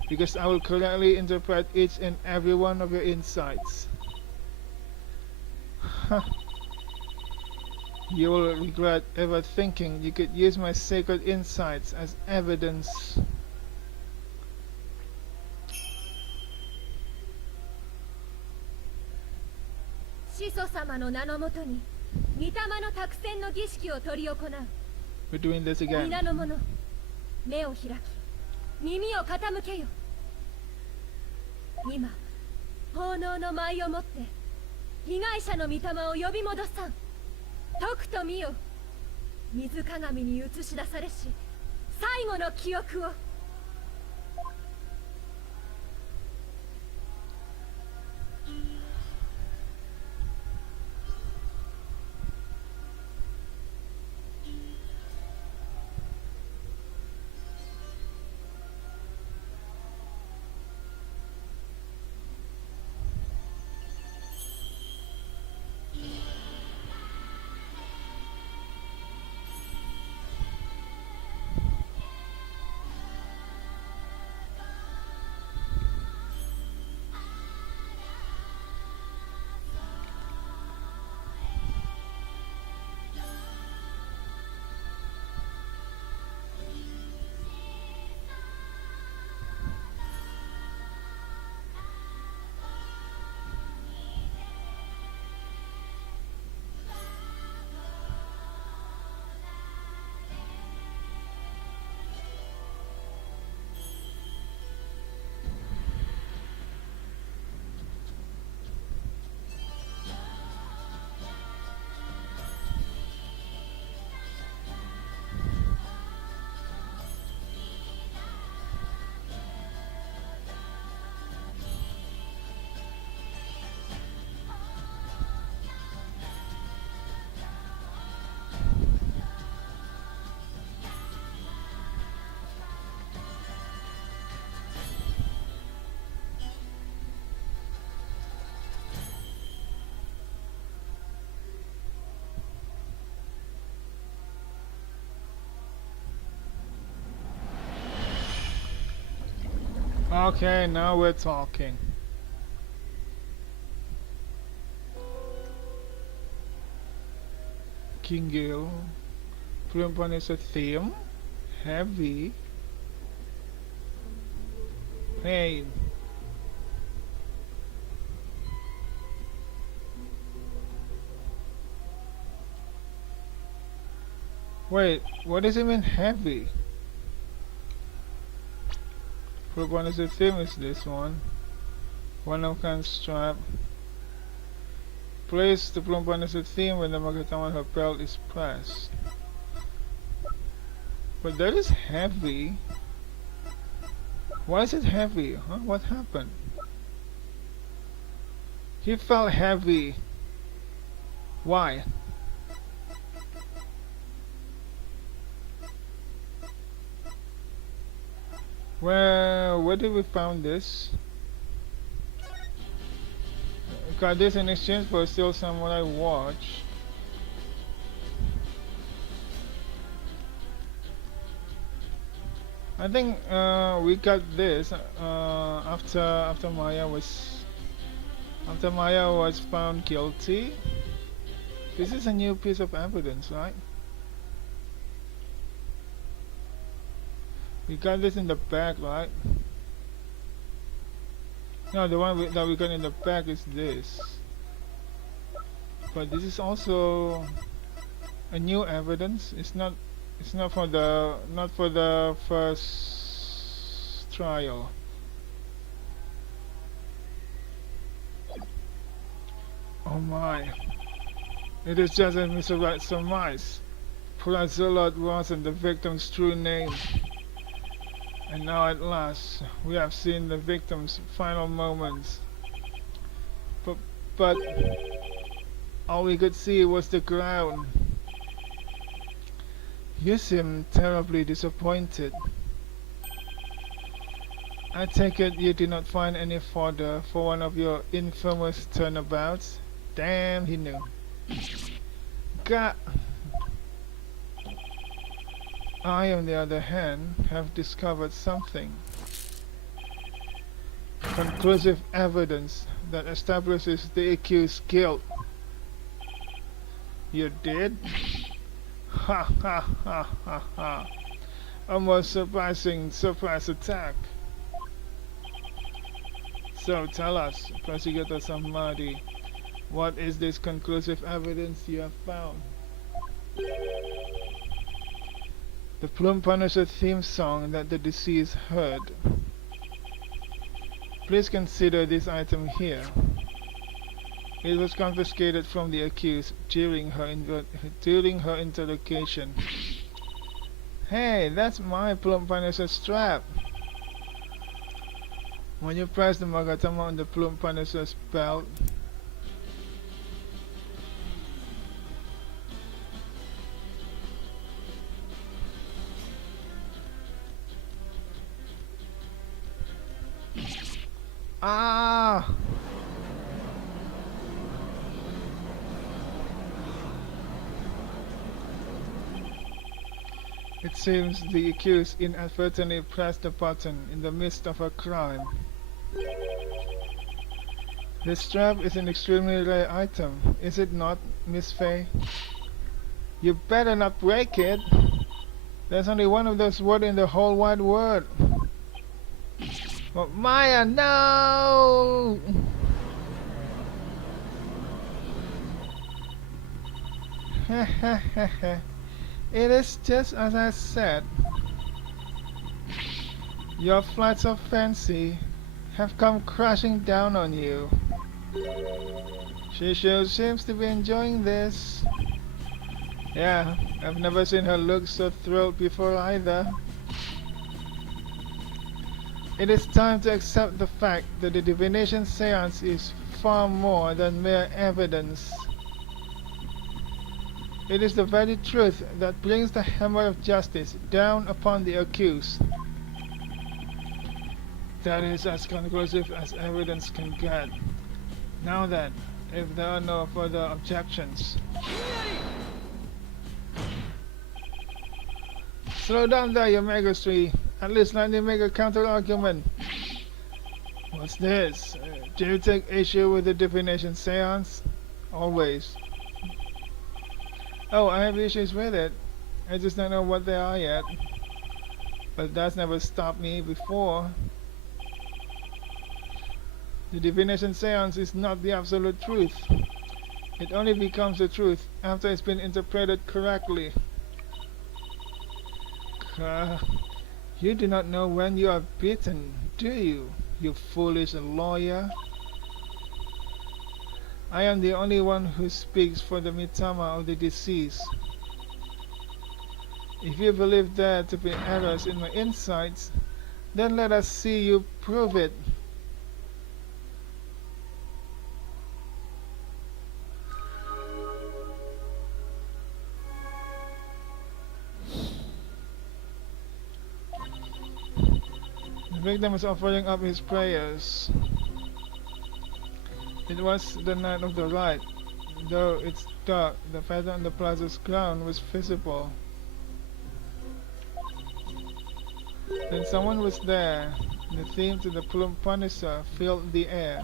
Because I will correctly interpret each and every one of your insights. You will regret ever thinking you could use my sacred insights as evidence. We're doing this again. 目を開き、耳を傾けよ。今、奉納の舞をもって被害者の御霊を呼び戻さん。とくと見よ。水鏡に映し出されし最後の記憶を。Okay, now we're talking. Kingil. Plumpan is a theme. Heavy. Hey. Wait, what does it mean heavy? Plumpan is a theme is this one. One of kind strap. Place the Plumpan as a theme when the Magatama her belt is pressed. But that is heavy. Why is it heavy? Huh? What happened? He felt heavy. Why? Where did we found this? Got this in exchange for Steel Samurai watch. I think we got this after Maya was found guilty. This is a new piece of evidence, right? We got this in the back, right? No, the one that we got in the back is this. But this is also a new evidence. It's not for the first trial. Oh my. It is just as Mr. Wright surmised. Prazolot wasn't the victim's true name. And now at last, we have seen the victim's final moments. But all we could see was the ground. You seem terribly disappointed. I take it you did not find any fodder for one of your infamous turnabouts? Damn, he knew. God. I, on the other hand, have discovered something. Conclusive evidence that establishes the accused's guilt. You did? Ha ha ha ha ha. A most surprising surprise attack. So tell us, Prosecutor Samadhi, what is this conclusive evidence you have found? The Plume Punisher theme song that the deceased heard. Please consider this item here. It was confiscated from the accused during her interrogation. Hey, that's my Plume Punisher strap. When you press the Magatama on the Plume Punisher's belt, ah! It seems the accused inadvertently pressed the button in the midst of a crime. This strap is an extremely rare item, is it not, Miss Faye? You better not break it! There's only one of those words in the whole wide world. But Maya, no! It is just as I said. Your flights of fancy have come crashing down on you. She sure seems to be enjoying this. Yeah, I've never seen her look so thrilled before either. It is time to accept the fact that the divination seance is far more than mere evidence. It is the very truth that brings the hammer of justice down upon the accused. That is as conclusive as evidence can get. Now then, if there are no further objections. Slow down there, your Megastry. At least let me make a counter-argument. What's this? Do you take issue with the divination seance? Always. Oh, I have issues with it. I just don't know what they are yet. But that's never stopped me before. The divination seance is not the absolute truth. It only becomes the truth after it's been interpreted correctly. You do not know when you are beaten, do you, you foolish lawyer? I am the only one who speaks for the Mitama of the deceased. If you believe there to be errors in my insights, then let us see you prove it. The victim is offering up his prayers. It was the night of the rite. Though it's dark, the feather on the plaza's ground was visible. Then someone was there. The theme to the Plum Punisher filled the air.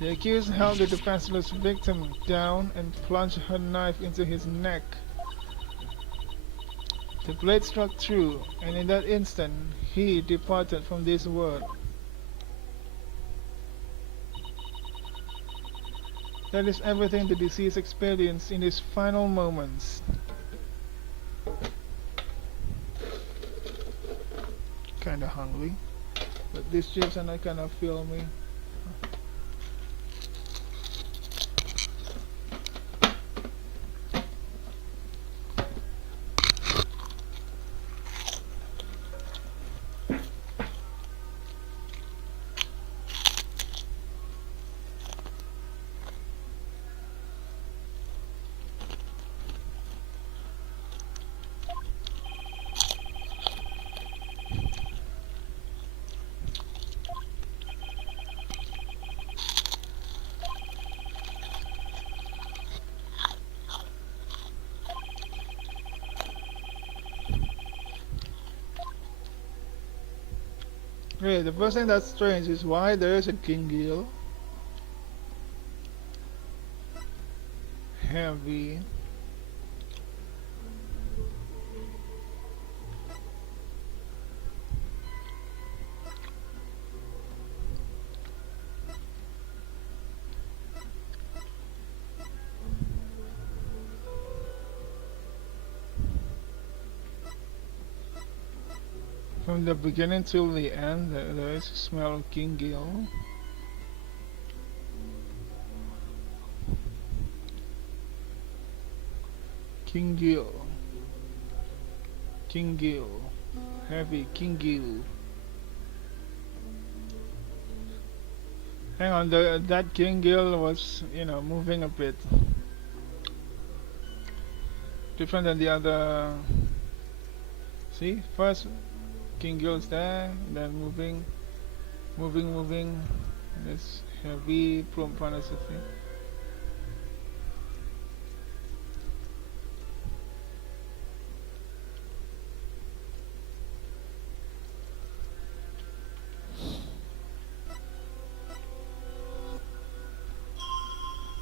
The accused held the defenseless victim down and plunged her knife into his neck. The blade struck true, and in that instant, he departed from this world. That is everything the deceased experienced in his final moments. Kinda hungry, but these chips are not gonna fill me. Okay, the first thing that's strange is why there is a King Gil. Heavy. From the beginning till the end, there is a smell of King Gil. King Gil. King Gil. Heavy King Gil. Hang on, that King Gil was, moving a bit. Different than the other. See, first King Gil's there, then moving. This heavy Plum Punisher thing.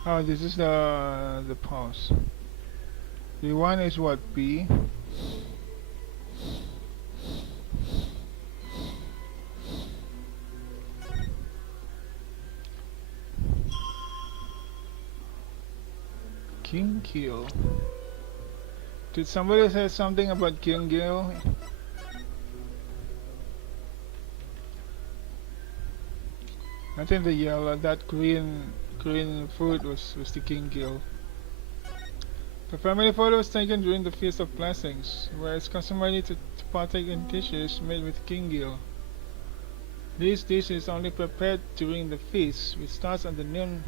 Oh, this is the pause. The one is what, B? King Gil. Did somebody say something about King Gil? I think the yellow, that green fruit was the King Gil. The family photo was taken during the Feast of Blessings, where it's customary to partake in dishes made with King Gil. These dishes are only prepared during the feast, which starts at the noon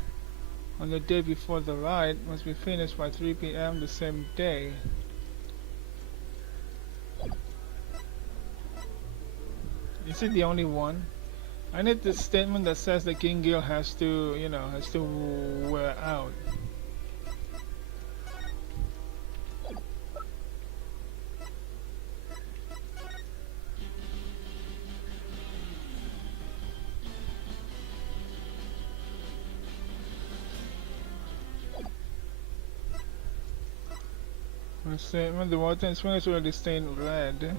on the day before the rite, must be finished by 3 p.m. the same day. Is it the only one? I need the statement that says the King Gil has to, has to wear out. Statement: the water in spring is already stained red.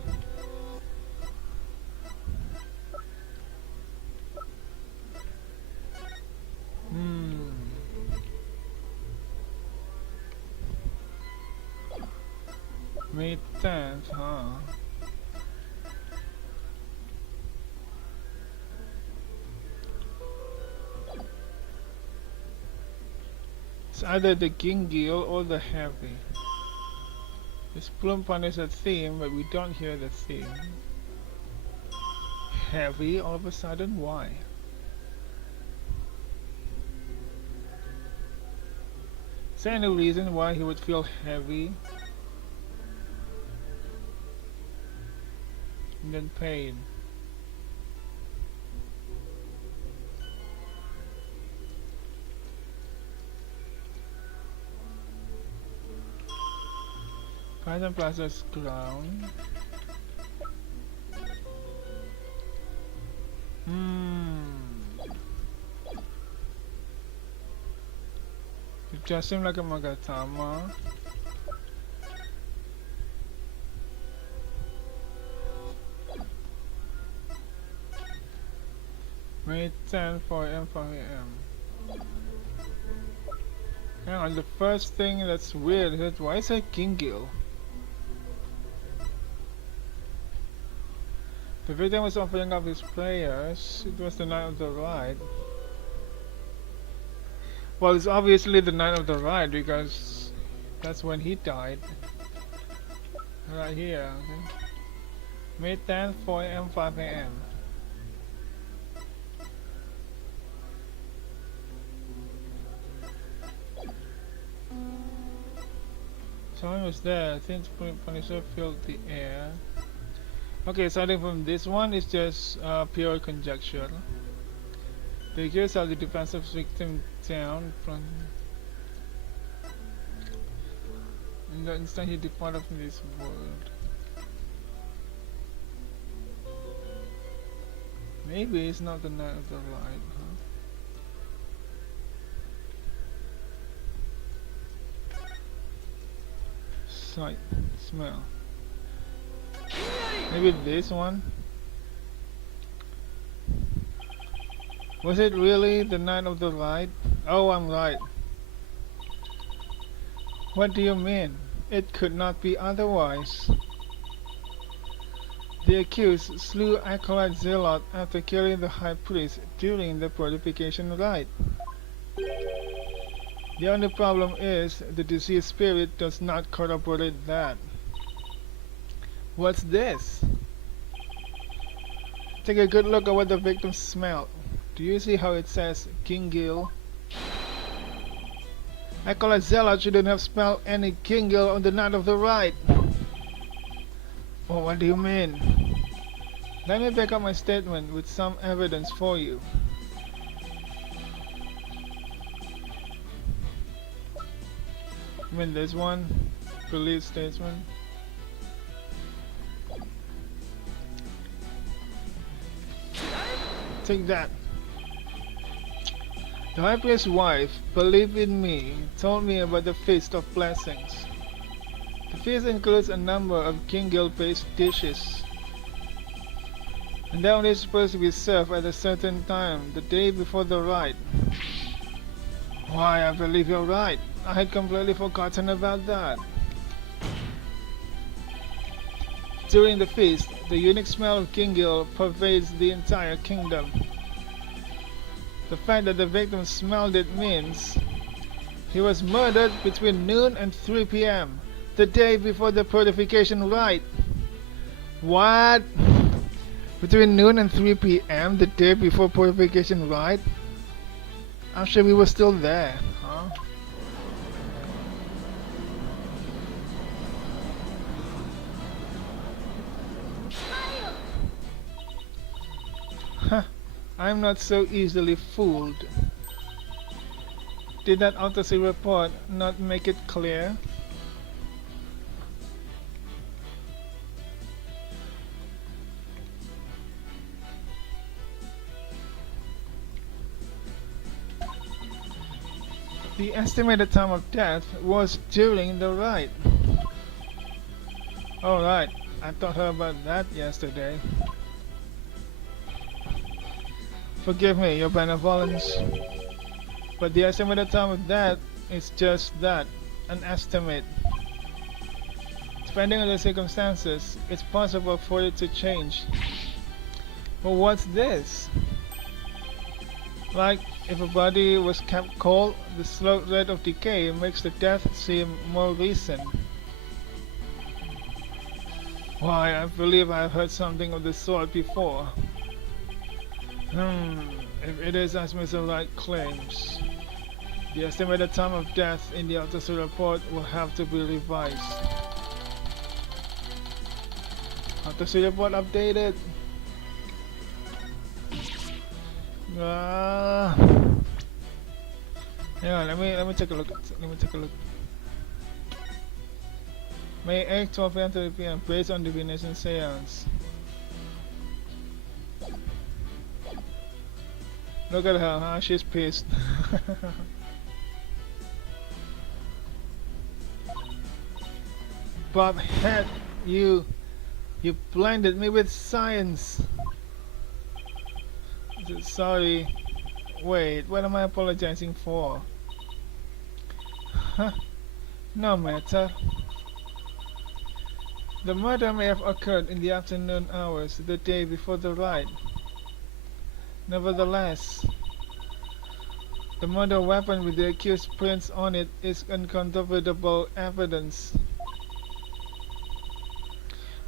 May 10th, huh? It's either the Gingil or the Heavy. This plume is a theme, but we don't hear the theme. Heavy all of a sudden? Why? Is there any reason why he would feel heavy? And then pain. Python Plaza's crown. It just seemed like a Magatama. May 10 for M 5 AM. Hang on, the first thing that's weird is that why is it Gingil? The victim was offering up his prayers. It was the night of the ride. Well, it's obviously the night of the ride because that's when he died. Right here, okay. May 10th, 4 AM, 5 AM. Someone was there. I think Punisher filled the air. Okay, starting from this one is just pure conjecture. The accused of the defensive victim down from in the instant he departed from this world. Maybe it's not the night of the ride, huh? Sight, smell. Maybe this one? Was it really the night of the ride? Oh, I'm right. What do you mean? It could not be otherwise. The accused slew Acolyte Zealot after killing the High Priest during the purification rite. The only problem is the deceased spirit does not corroborate that. What's this? Take a good look at what the victim smelled. Do you see how it says Gingil? Acolyte Zealot shouldn't have smelled any Gingil on the night of the ride. Oh, what do you mean? Let me back up my statement with some evidence for you. I mean this one, police statement. Take that. The High Priest's wife, believe in me, told me about the Feast of Blessings. The feast includes a number of Gingil-based dishes, and they're only supposed to be served at a certain time, the day before the rite. Why, I believe you're right. I had completely forgotten about that. During the feast, the unique smell of Gingil pervades the entire kingdom. The fact that the victim smelled it means he was murdered between noon and 3 PM, the day before the purification rite. What? Between noon and 3 PM, the day before purification rite? I'm sure we were still there, huh? Huh. I'm not so easily fooled. Did that autopsy report not make it clear? The estimated time of death was during the rite. Alright, I taught her about that yesterday. Forgive me, your benevolence, but the estimated time of death is just that, an estimate. Depending on the circumstances, it's possible for it to change. But what's this? Like, if a body was kept cold, the slow rate of decay makes the death seem more recent. Why, I believe I've heard something of the sort before. If it is as Mr. Wright claims, the estimated time of death in the autopsy report will have to be revised. Autopsy report updated. Yeah, let me take a look. Let me take a look. May 8, 12 p.m. to 3 p.m. based on divination seance. Look at her, huh? She's pissed. Bob Head, you blinded me with science. Sorry. Wait, what am I apologizing for? Huh? No matter. The murder may have occurred in the afternoon hours, the day before the ride. Nevertheless, the murder weapon with the accused prints on it is incontrovertible evidence.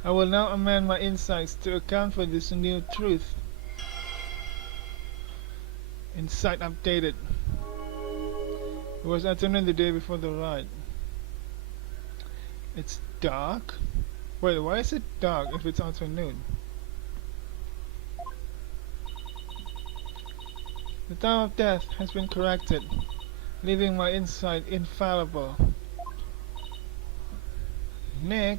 I will now amend my insights to account for this new truth. Insight updated. It was afternoon the day before the ride. It's dark? Wait, why is it dark if it's afternoon? The time of death has been corrected, leaving my insight infallible. Nick,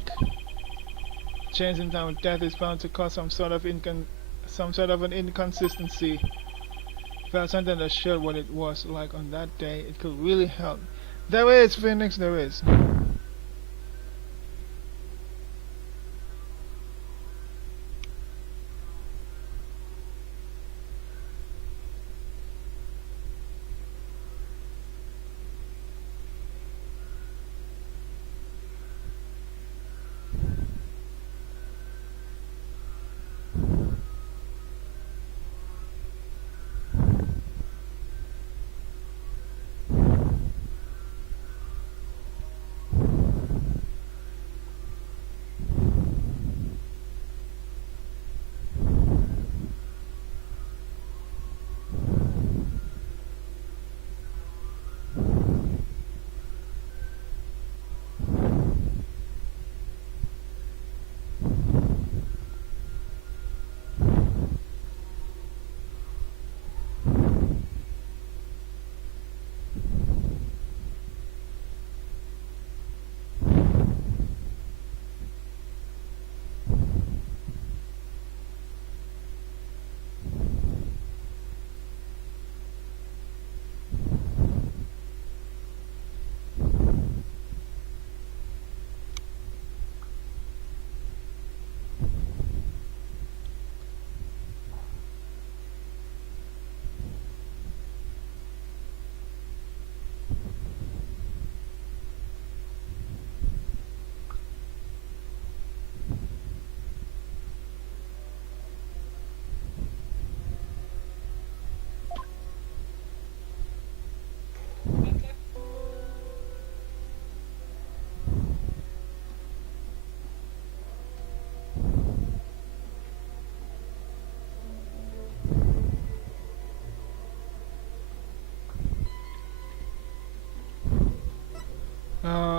change in time of death is bound to cause some sort of an inconsistency. If I had something that showed what it was like on that day, it could really help. There is, Phoenix, there is.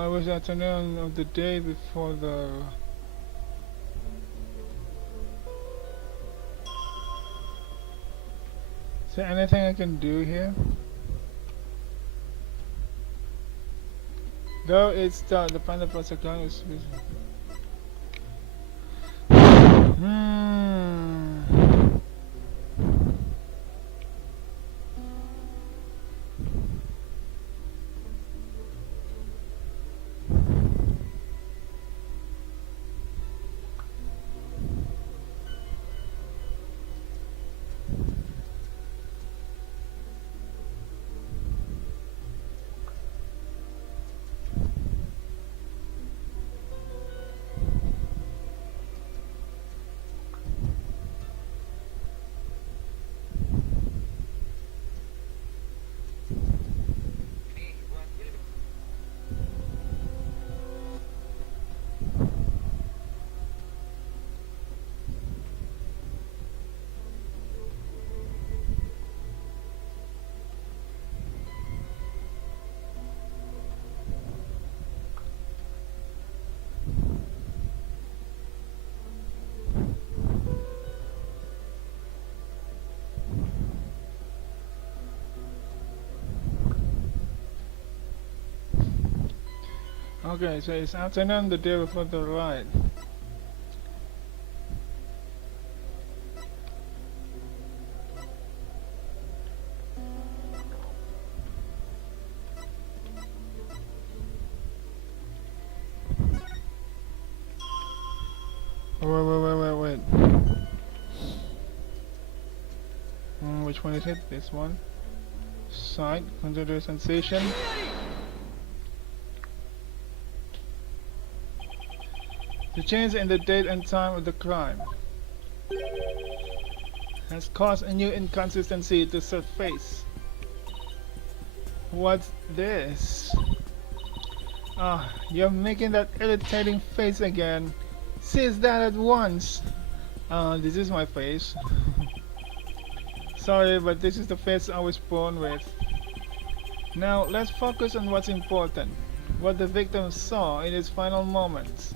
It was the afternoon of the day before the... Is there anything I can do here? Though it's dark, the panda plus account is visible. Okay, so it's afternoon the day before the ride. Wait. Which one is it? This one. Sight, consider sensation. The change in the date and time of the crime has caused a new inconsistency to surface. What's this? Ah, you're making that irritating face again. Seize that at once. This is my face. Sorry, but this is the face I was born with. Now, let's focus on what's important. What the victim saw in his final moments.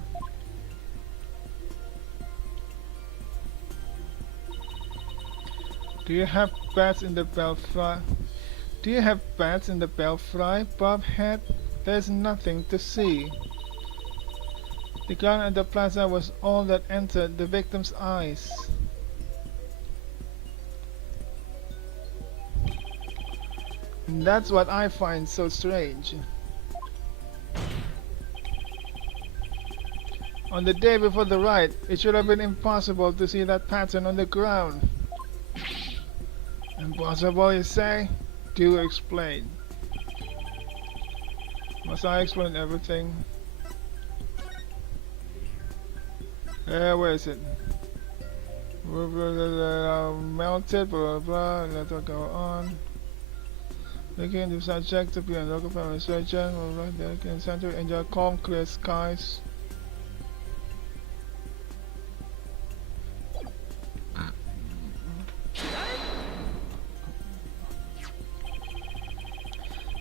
Do you have bats in the belfry? Do you have bats in the belfry, Bobhead? There's nothing to see. The ground at the plaza was all that entered the victim's eyes. And that's what I find so strange. On the day before the ride, it should have been impossible to see that pattern on the ground. Impossible, you say? Do explain. Must I explain everything? Where is it? Melted, blah blah blah, let it go on. Looking the subject to be a local family surgeon, they can center enjoy calm, clear skies.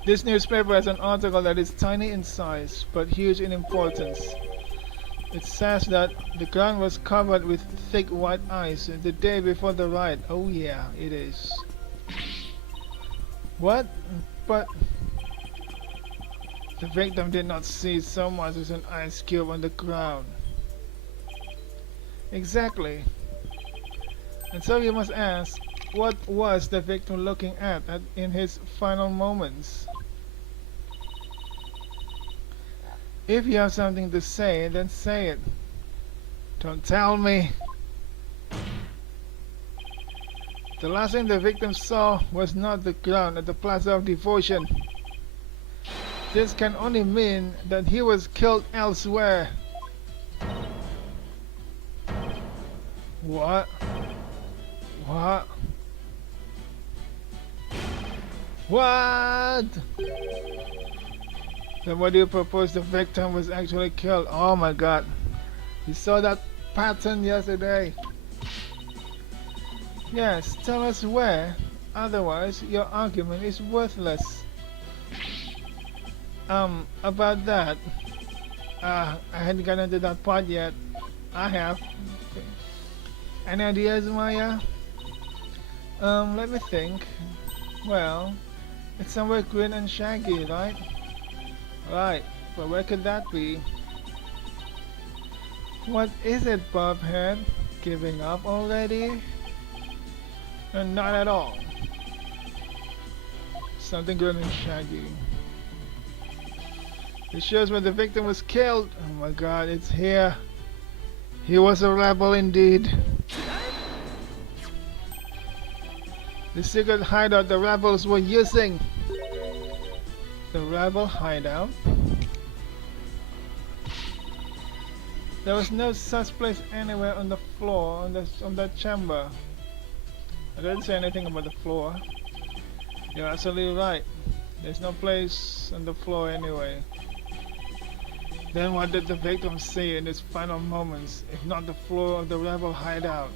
This newspaper has an article that is tiny in size, but huge in importance. It says that the ground was covered with thick white ice the day before the ride. Oh yeah, it is. What? But the victim did not see so much as an ice cube on the ground. Exactly. And so you must ask, what was the victim looking at in his final moments? If you have something to say, then say it. Don't tell me. The last thing the victim saw was not the ground at the Plaza of Devotion. This can only mean that he was killed elsewhere. What? What? What? Then what do you propose the victim was actually killed? Oh my god. You saw that pattern yesterday. Yes, tell us where. Otherwise, your argument is worthless. About that. I hadn't gotten to that part yet. I have. Any ideas, Maya? Let me think. Well, it's somewhere green and shaggy, right? Right, but where could that be? What is it, Bobhead? Giving up already? Not at all. Something green and shaggy. It shows where the victim was killed. Oh my god, it's here. He was a rebel indeed. The secret hideout the rebels were using. The rebel hideout? There was no such place anywhere on the floor on that chamber. I didn't say anything about the floor. You're absolutely right. There's no place on the floor anyway. Then what did the victim see in his final moments, if not the floor of the rebel hideout?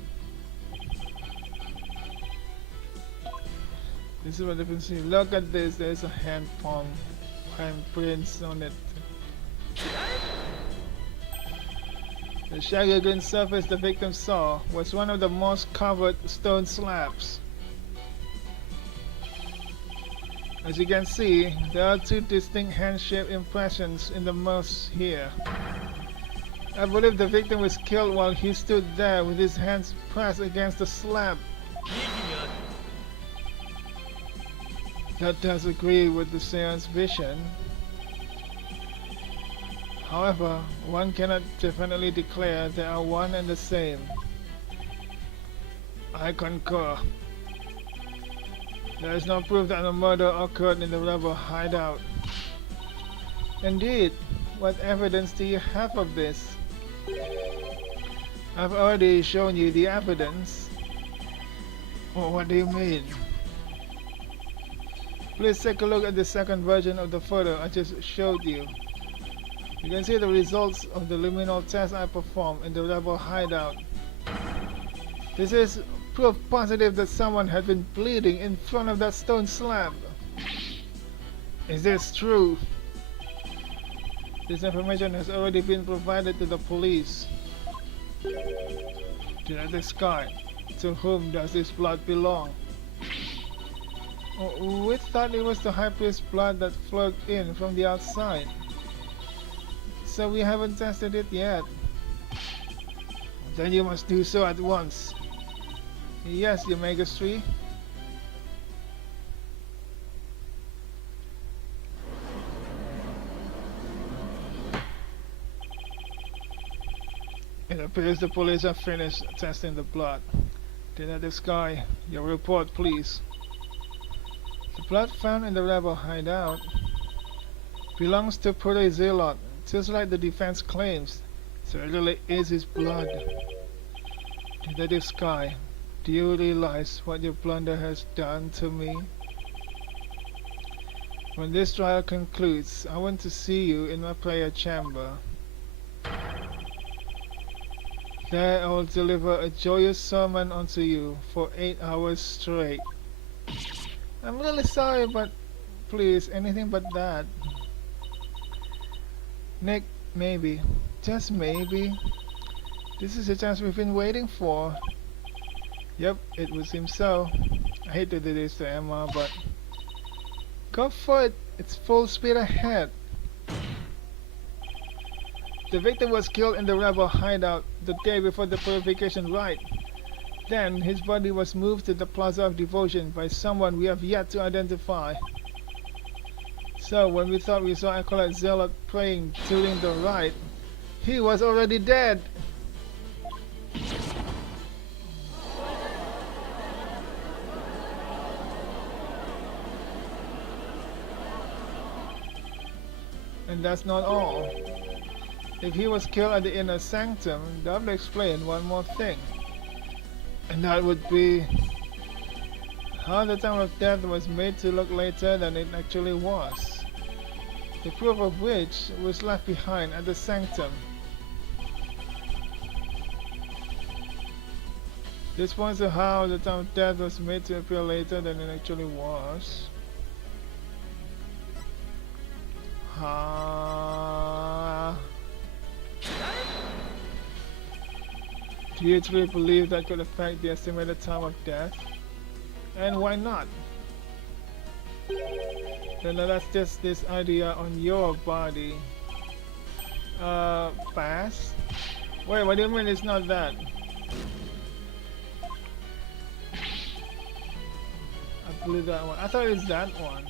This is what you can see. Look at this. There's a hand palm, handprints on it. The shaggy green surface the victim saw was one of the moss-covered stone slabs. As you can see, there are two distinct hand-shaped impressions in the moss here. I believe the victim was killed while he stood there with his hands pressed against the slab. That does agree with the seance vision. However, one cannot definitely declare they are one and the same. I concur. There is no proof that a murder occurred in the rebel hideout. Indeed, what evidence do you have of this? I've already shown you the evidence. Well, what do you mean? Please take a look at the second version of the photo I just showed you. You can see the results of the luminol test I performed in the rebel hideout. This is proof positive that someone had been bleeding in front of that stone slab. Is this true? This information has already been provided to the police. To Sky, to whom does this blood belong? We thought it was the High Priest's blood that flowed in from the outside. So we haven't tested it yet. Then you must do so at once. Yes, your Majesty. It appears the police have finished testing the blood. Detective Sky, your report please. The blood found in the rebel hideout belongs to Proto Zealot, just like the defense claims, so it really is his blood. Detective Sky, do you realize what your blunder has done to me? When this trial concludes, I want to see you in my prayer chamber. There I will deliver a joyous sermon unto you for 8 hours straight. I'm really sorry, but please, anything but that. Nick, maybe, just maybe, this is the chance we've been waiting for. Yep, it would seem so. I hate to do this to Emma, but go for it. It's full speed ahead. The victim was killed in the rebel hideout the day before the purification rite. Then his body was moved to the Plaza of Devotion by someone we have yet to identify. So when we thought we saw Acolyte Zealot praying during the rite, he was already dead. And that's not all. If he was killed at the inner sanctum, that would explain one more thing. And that would be how the time of death was made to look later than it actually was. The proof of which was left behind at the sanctum. This points to how the time of death was made to appear later than it actually was. Do you truly believe that could affect the estimated time of death? And why not? Then let's test this idea on your body. Pass? Wait, what do you mean it's not that? I believe that one. I thought it was that one.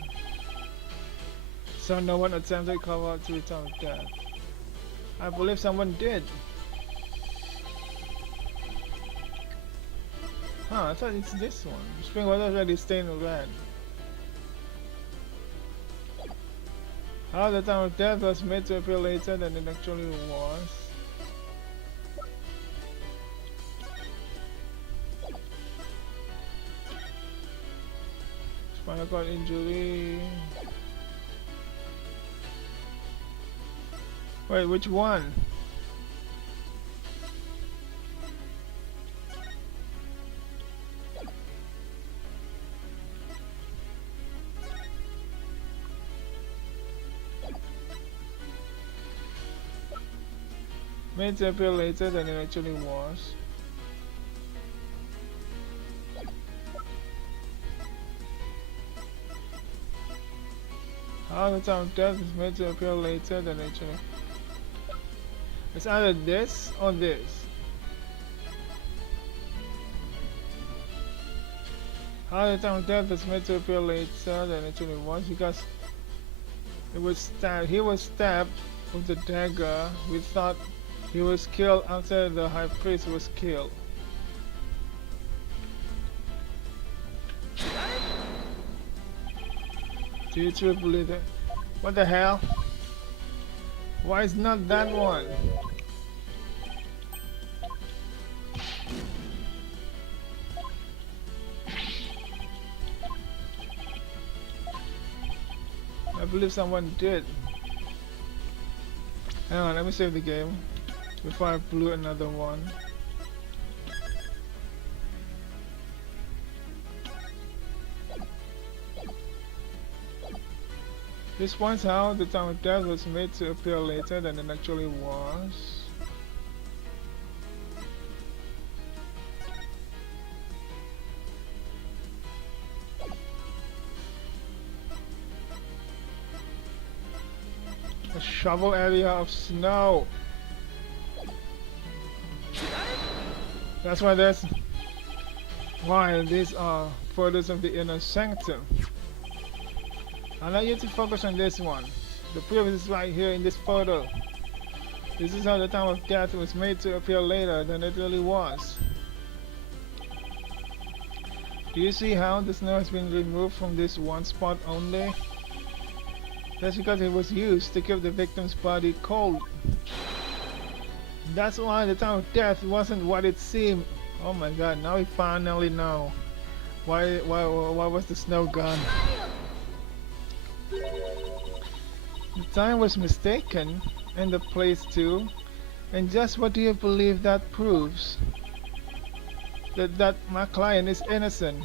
So no one attempted to cover up to the time of death. I believe someone did. Huh, I thought it's this one. Spring water already stained red. How the time of death was made to appear later than it actually was. Spinal cord injury. Wait, which one? Made to appear later than it actually was. How the time of death is made to appear later than actually. It's either this or this. How the time of death is made to appear later than actually was because it was stabbed. He was stabbed with the dagger. We thought he was killed after the high priest was killed. Do you truly believe it? What the hell? Why is not that one? I believe someone did. Hang on, let me save the game before I blew another one. This points out the time of death was made to appear later than it actually was. A shovel area of snow. That's why these are photos of the inner sanctum. I'd like you to focus on this one. The proof is right here in this photo. This is how the time of death was made to appear later than it really was. Do you see how the snow has been removed from this one spot only? That's because it was used to keep the victim's body cold. That's why the time of death wasn't what it seemed. Oh my god, now we finally know. Why was the snow gone? The time was mistaken, and the place too. And just what do you believe that proves? That my client is innocent.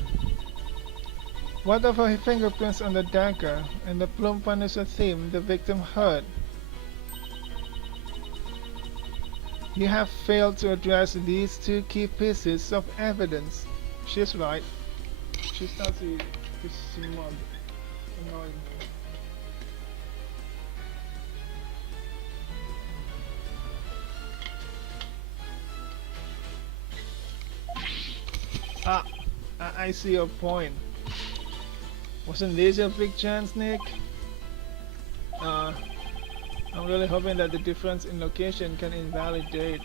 What of her fingerprints on the dagger and the Plume Punisher theme the victim heard? You have failed to address these two key pieces of evidence. She's right. She starts to seem more annoying. I see your point. Wasn't this your big chance, Nick? I'm really hoping that the difference in location can invalidate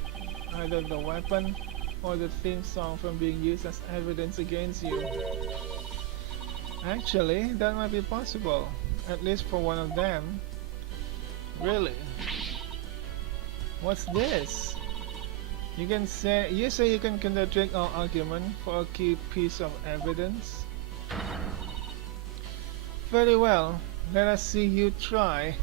either the weapon or the theme song from being used as evidence against you. Actually, that might be possible, at least for one of them. Really? What's this? You say you can contradict our argument for a key piece of evidence. Very well, let us see you try.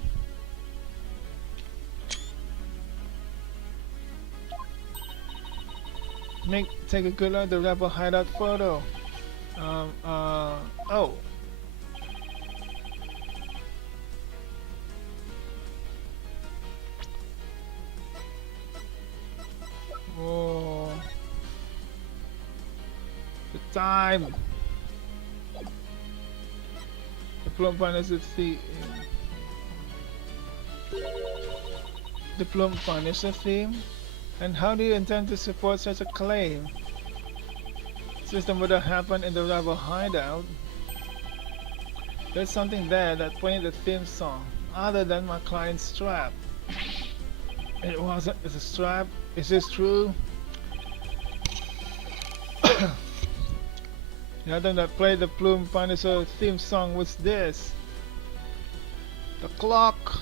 Take a good look at the rebel hideout photo. Oh. Oh. The time. The Plume Punisher theme. The Plume Punisher theme? And how do you intend to support such a claim? System would have happened in the rebel hideout. There's something there that played the theme song, other than my client's strap. It wasn't. It's a strap. Is this true? The other that played the Plume Punisher theme song was this. The clock.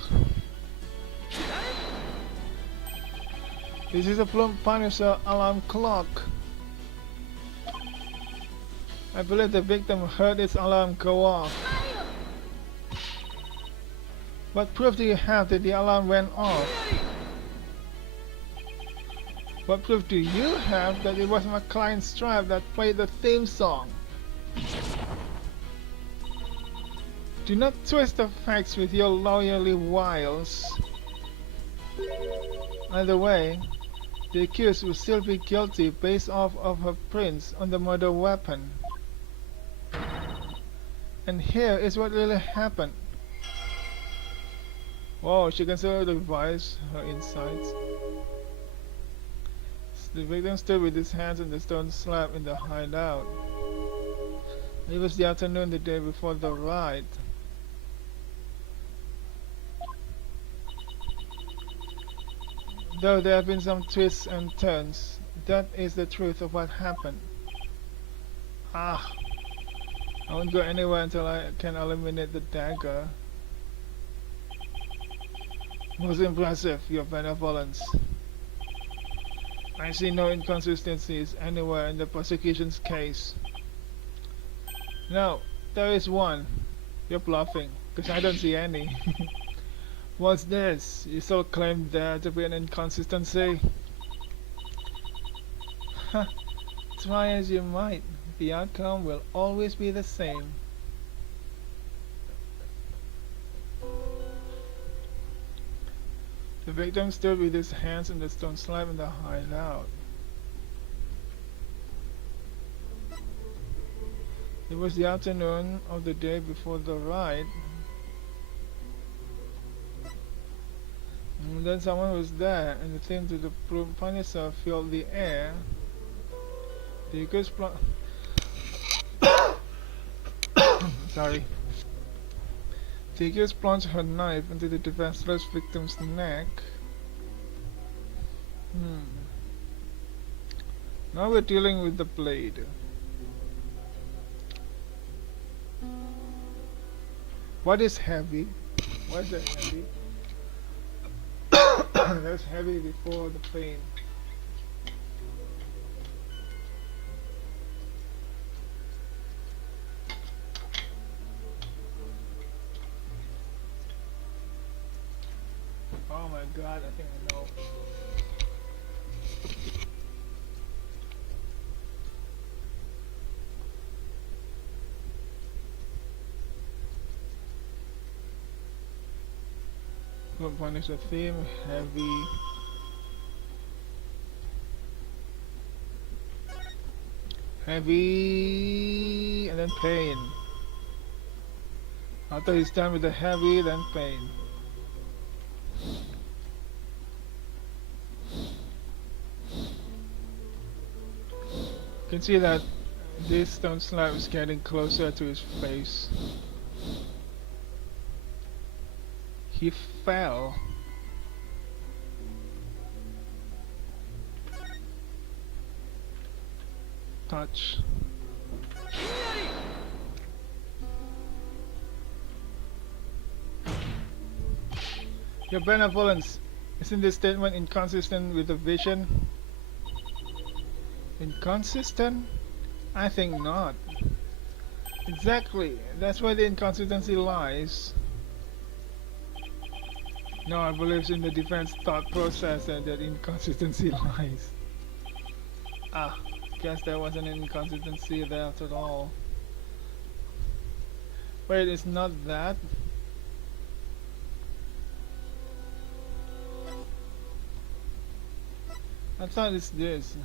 This is a Plume Punisher alarm clock. I believe the victim heard its alarm go off. What proof do you have that the alarm went off? What proof do you have that it was my client's strap that played the theme song? Do not twist the facts with your lawyerly wiles. Either way, the accused will still be guilty based off of her prints on the murder weapon. And here is what really happened. Whoa, she can still revise her insides. The victim stood with his hands on the stone slab in the hideout. It was the afternoon the day before the ride. Though there have been some twists and turns, that is the truth of what happened. Ah, I won't go anywhere until I can eliminate the dagger. Most impressive, your benevolence. I see no inconsistencies anywhere in the prosecution's case. No, there is one. You're bluffing, because I don't see any. What's this? You still claim there to be an inconsistency? Huh, try as you might, the outcome will always be the same. The victim stood with his hands on the stone slab in the hideout. It was the afternoon of the day before the ride. And then someone was there, and the flame to the Punisher filled the air. The accused sorry. The accused plunged her knife into the defenseless victim's neck. Now we're dealing with the blade. What is heavy? What is heavy? That's heavy before the pain. Oh my god, I think I know. What one is a theme? Heavy. Heavy and then pain. After he's done with the heavy, then pain. You can see that this stone slab is getting closer to his face. He fell. Touch. Your benevolence, isn't this statement inconsistent with the vision? Inconsistent? I think not. Exactly, that's where the inconsistency lies. No, I believe in the defense thought process and that inconsistency lies. Ah, guess there wasn't an inconsistency there at all. Wait, it's not that? I thought it's this.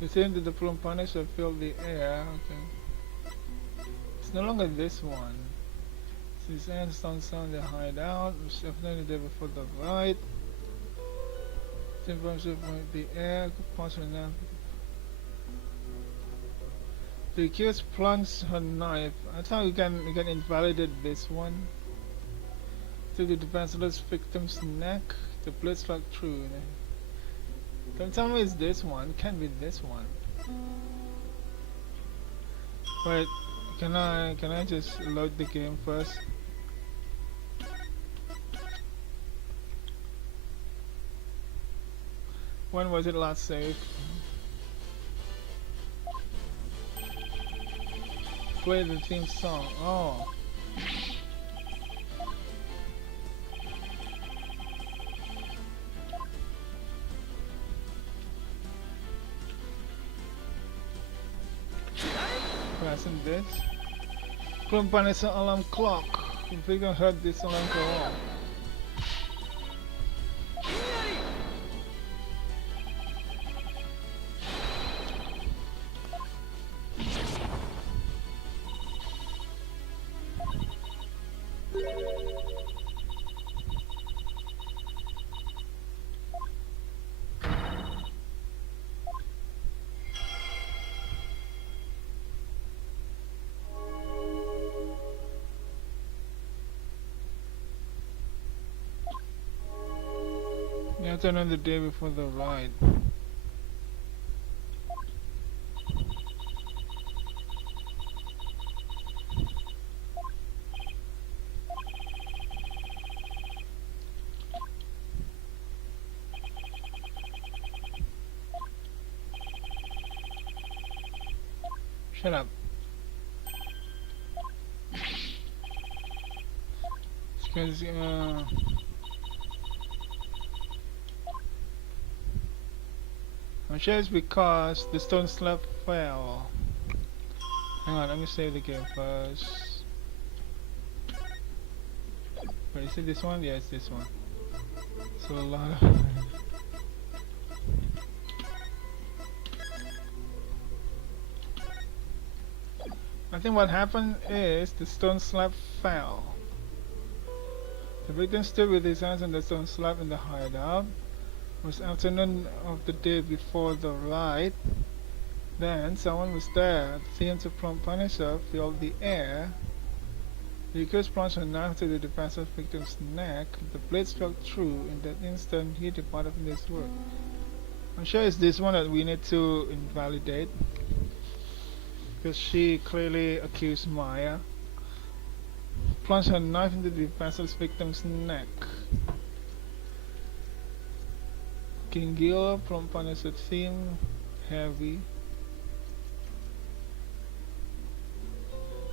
You think that the plume punisher filled the air? Okay. It's no longer this one. Since Sandstone sound the hideout, which definitely there before the right. Temperature from the air, possibly now. The accused plunged her knife. I thought you can invalidate this one. To the defenseless victim's neck, the blade struck through. Don't tell me it's this one. Can't be this one. Wait, can I just load the game first? When was it last saved? Play the theme song. Oh. Pressing this. Plume Punisher alarm clock. If we can heard this alarm go off. Afternoon the day before the ride. Shut up. Because I'm sure it's because the stone slab fell. Hang on, let me save the game first. Wait, is it this one? Yeah, it's this one. So a lot of I think what happened is the stone slab fell. The victim stood with his hands on the stone slab in the hideout. It was afternoon of the day before the ride. Then someone was there. The theme to prompt Punisher filled the air. The accused plunged a knife to the defensive victim's neck. The blade struck true. In that instant, he departed from this world. I'm sure it's this one that we need to invalidate, because she clearly accused Maya. Plunged her knife into the defenseless victim's neck. King Gil from Punisher theme heavy.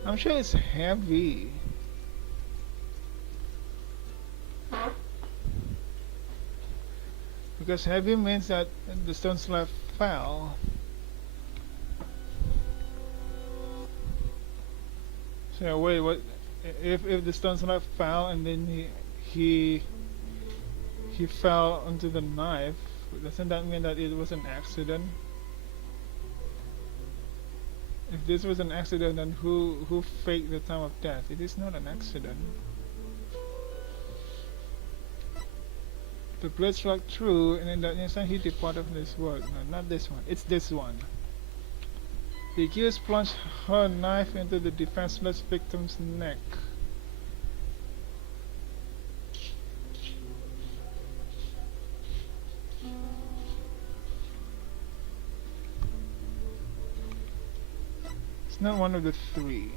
I'm sure it's heavy. Because heavy means that the stone slab fell. So wait, what? If the stone slab fell and then he fell onto the knife, doesn't that mean that it was an accident? If this was an accident, then who faked the time of death? It is not an accident. The blade struck true, and in that instant he departed from this world. No, not this one. It's this one. The accused plunged her knife into the defenseless victim's neck. It's not one of the three.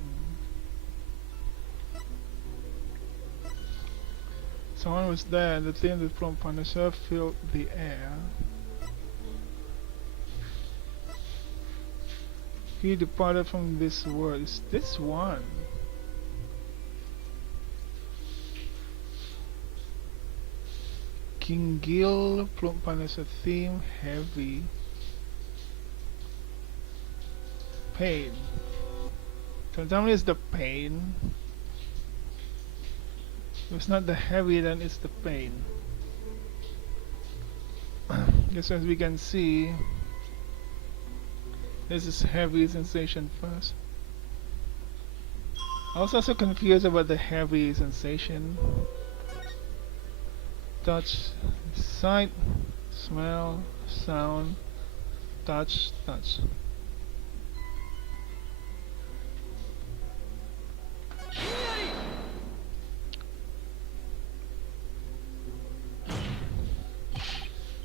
Someone was there, and the theme that from Punisher filled the air. He departed from this world. It's this one. King Gil from Punisher theme heavy. Pain. So tell me it's the pain. If it's not the heavy, then it's the pain. Just as we can see, this is heavy sensation first. I was also confused about the heavy sensation. Touch, sight, smell, sound, touch, touch.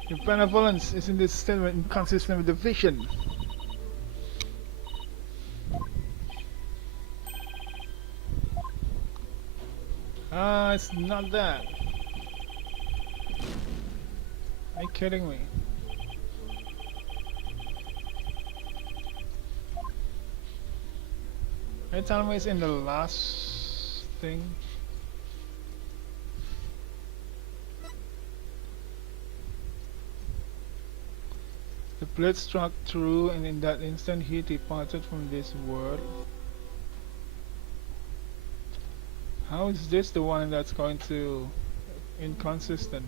Your benevolence is in this statement inconsistent with the vision. Ah, it's not that. Are you kidding me? Are you telling me it's in the last thing? The blade struck true, and in that instant he departed from this world. How is this the one that's going to inconsistent?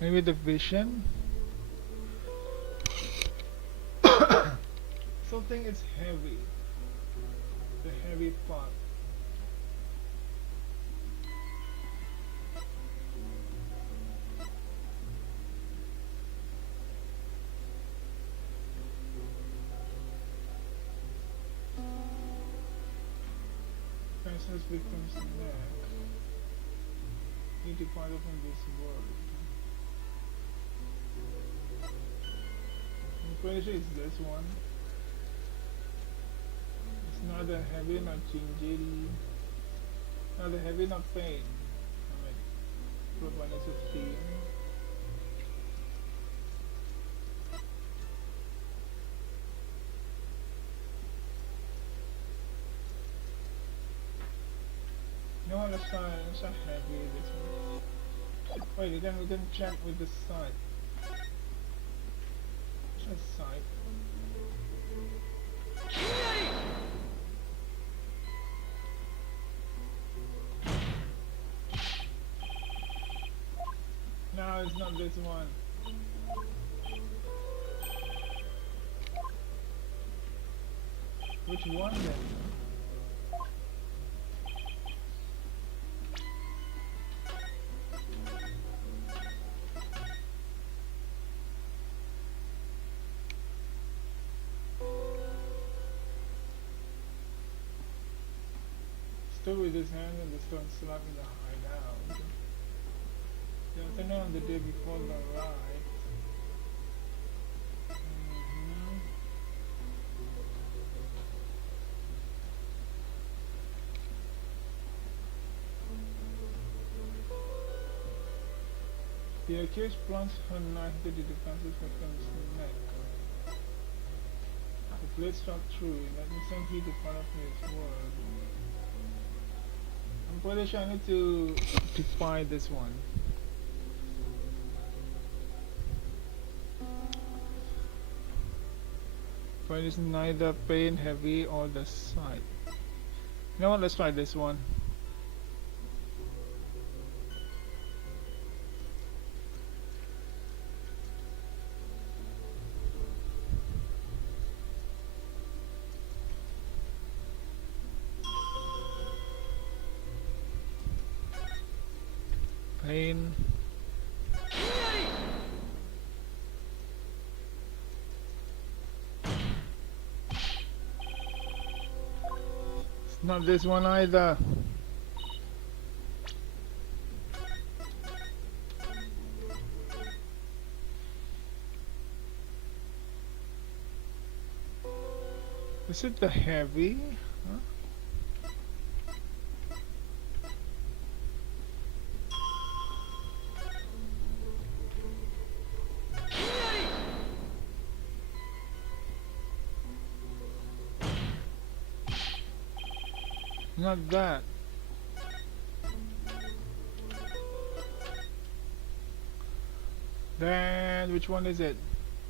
Maybe the vision? Something is heavy. The heavy part. Princess victim's neck. Need to find it from this world. I'm pretty sure it's this one. It's neither heavy nor gingery. Neither heavy nor pain. Alright. Good one is 15. No, let's try heavy this one. Wait, we can check with the side. Just side. No, it's not this one. Which one then? Still with his hand and the stone slap in the hideout. The afternoon of the day before the ride. The accused plunged her knife into the defenseless victim's neck. The blade struck through, letting some heat depart from his word. I'm pretty sure I need to find this one. But it's neither pain, heavy, or the sight. You know what? Let's try this one. Pain. It's not this one either. Is it the heavy? Huh? Not that. Then which one is it?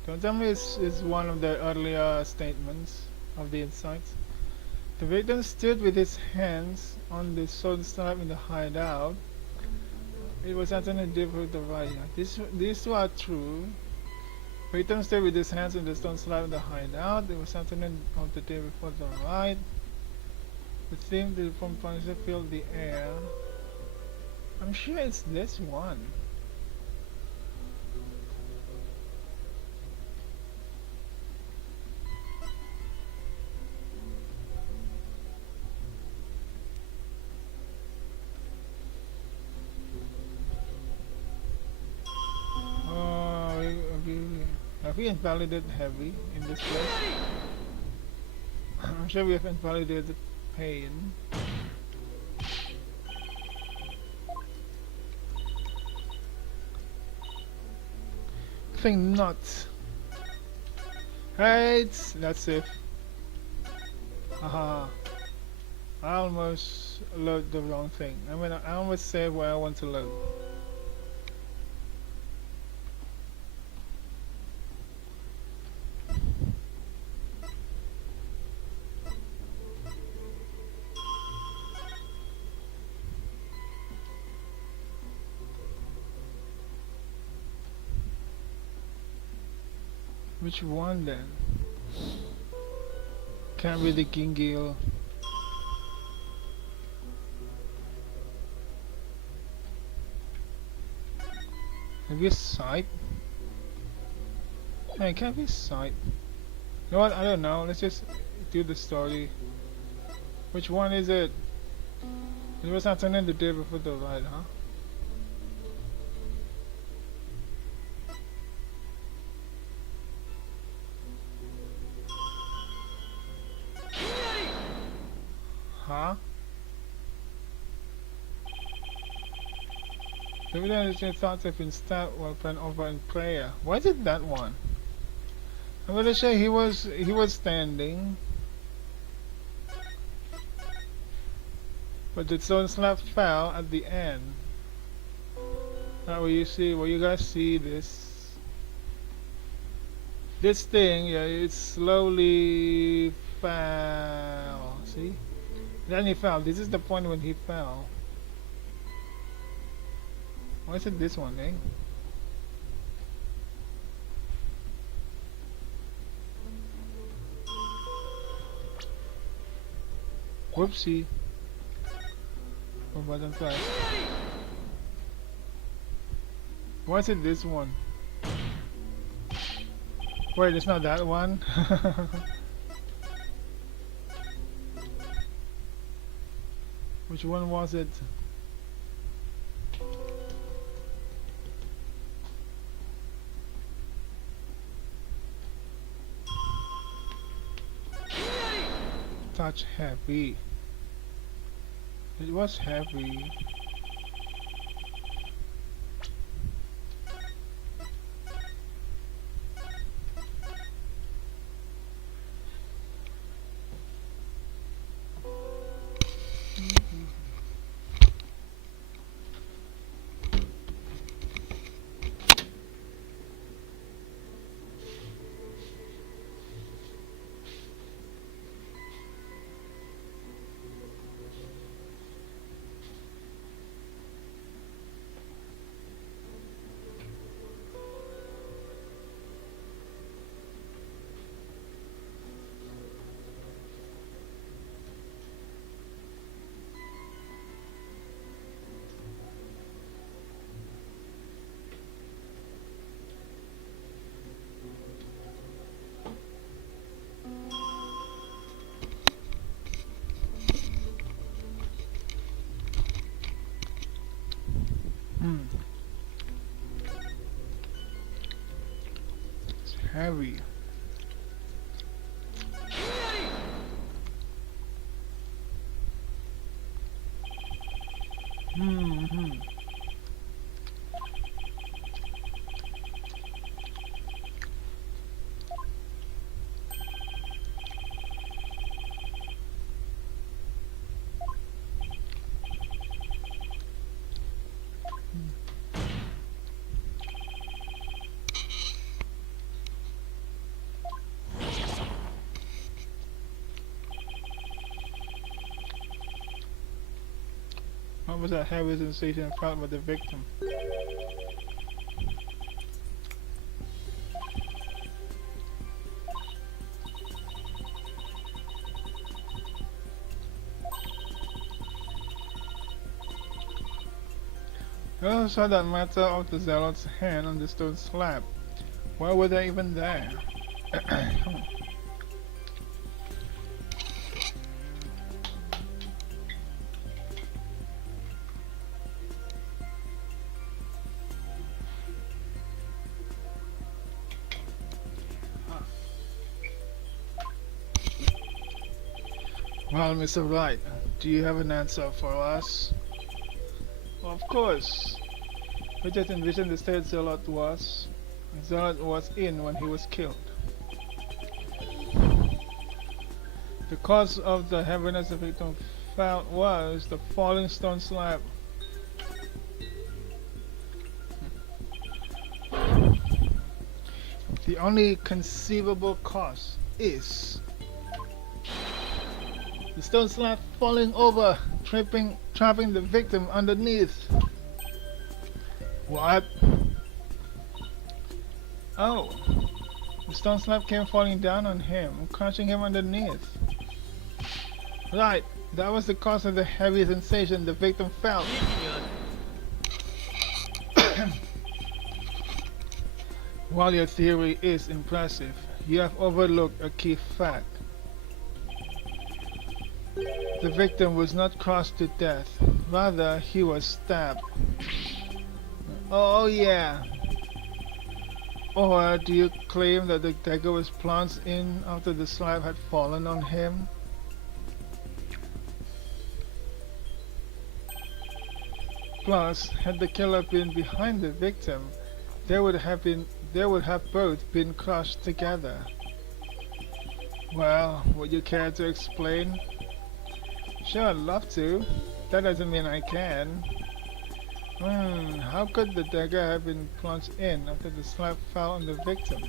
Don't tell me it's one of the earlier statements of the insights. The victim stood with his hands on the stone slab in the hideout. It was certainly difficult to write. These two are true. Victim stood with his hands on the stone slab in the hideout. It was certainly of the day before the ride. The theme from Punisher filled the air. I'm sure it's this one. Have we invalidated heavy in this place? I'm sure we have invalidated pain. Think not. Right, that's it. Haha. I almost load the wrong thing. I mean, I almost save where I want to load. Which one then? Can't be the Gingiel. Maybe a sight? Hey, it can't be a sight. You know what? I don't know. Let's just do the story. Which one is it? It was afternoon the day before the ride, huh? Huh? The video is your thoughts have been stabbed weapon over in prayer. Why is it that one? I'm gonna say he was standing. But the stone slab fell at the end. Now will you guys see this? This thing, yeah, it slowly fell. See? Then he fell. This is the point when he fell. Why is it this one, eh? Whoopsie. Oh, button fly. Why is it this one? Wait, it's not that one? Which one was it? Touch heavy. It was heavy. It's heavy. What was that heavy sensation felt by the victim? I also saw that matter of the zealot's hand on the stone slab. Why were they even there? Well, Mr. Wright, do you have an answer for us? Well, of course. We just envisioned the state Zealot was in when he was killed. The cause of the heaviness the victim felt was the falling stone slab. The only conceivable cause is the stone slab falling over, trapping the victim underneath. What? Oh, the stone slab came falling down on him, crushing him underneath. Right, that was the cause of the heavy sensation the victim felt. While your theory is impressive, you have overlooked a key fact. The victim was not crushed to death. Rather, he was stabbed. Oh yeah. Or do you claim that the dagger was plunged in after the slab had fallen on him? Plus, had the killer been behind the victim, they would have both been crushed together. Well, would you care to explain? Sure, I'd love to. That doesn't mean I can. How could the dagger have been plunged in after the slab fell on the victim?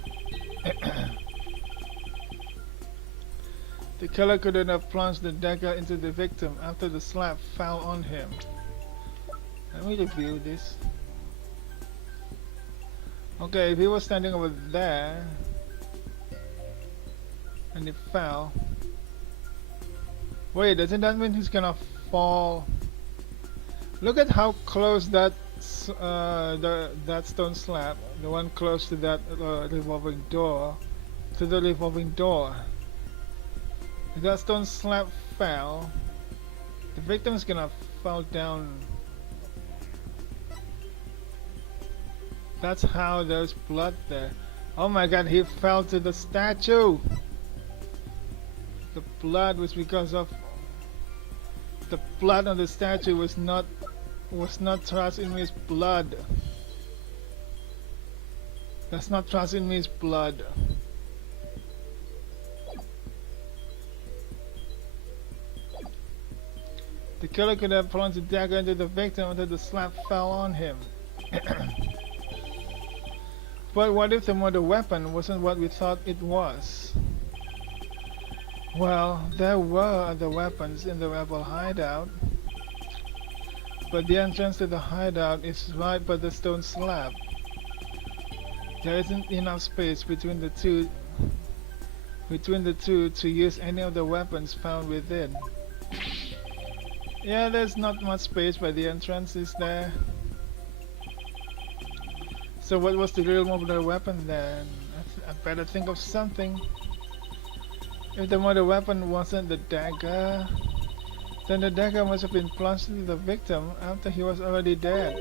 The killer couldn't have plunged the dagger into the victim after the slab fell on him. Let me review this. Okay, if he was standing over there and it fell. Wait, doesn't that mean he's gonna fall? Look at how close that that stone slab, the one close to that revolving door, to the revolving door. If that stone slab fell, the victim is gonna fall down. That's how there's blood there. Oh my god, he fell to the statue! The blood was because of... The blood on the statue was not Trazynme's blood. That's not Trazynme's blood. The killer could have plunged the dagger into the victim until the slab fell on him. But what if the murder weapon wasn't what we thought it was? Well, there were other weapons in the rebel hideout, but the entrance to the hideout is right by the stone slab. There isn't enough space between the two to use any of the weapons found within. Yeah, there's not much space by the entrance, is there? So what was the real murder weapon then? I better think of something. If the murder weapon wasn't the dagger, then the dagger must have been plunged into the victim after he was already dead.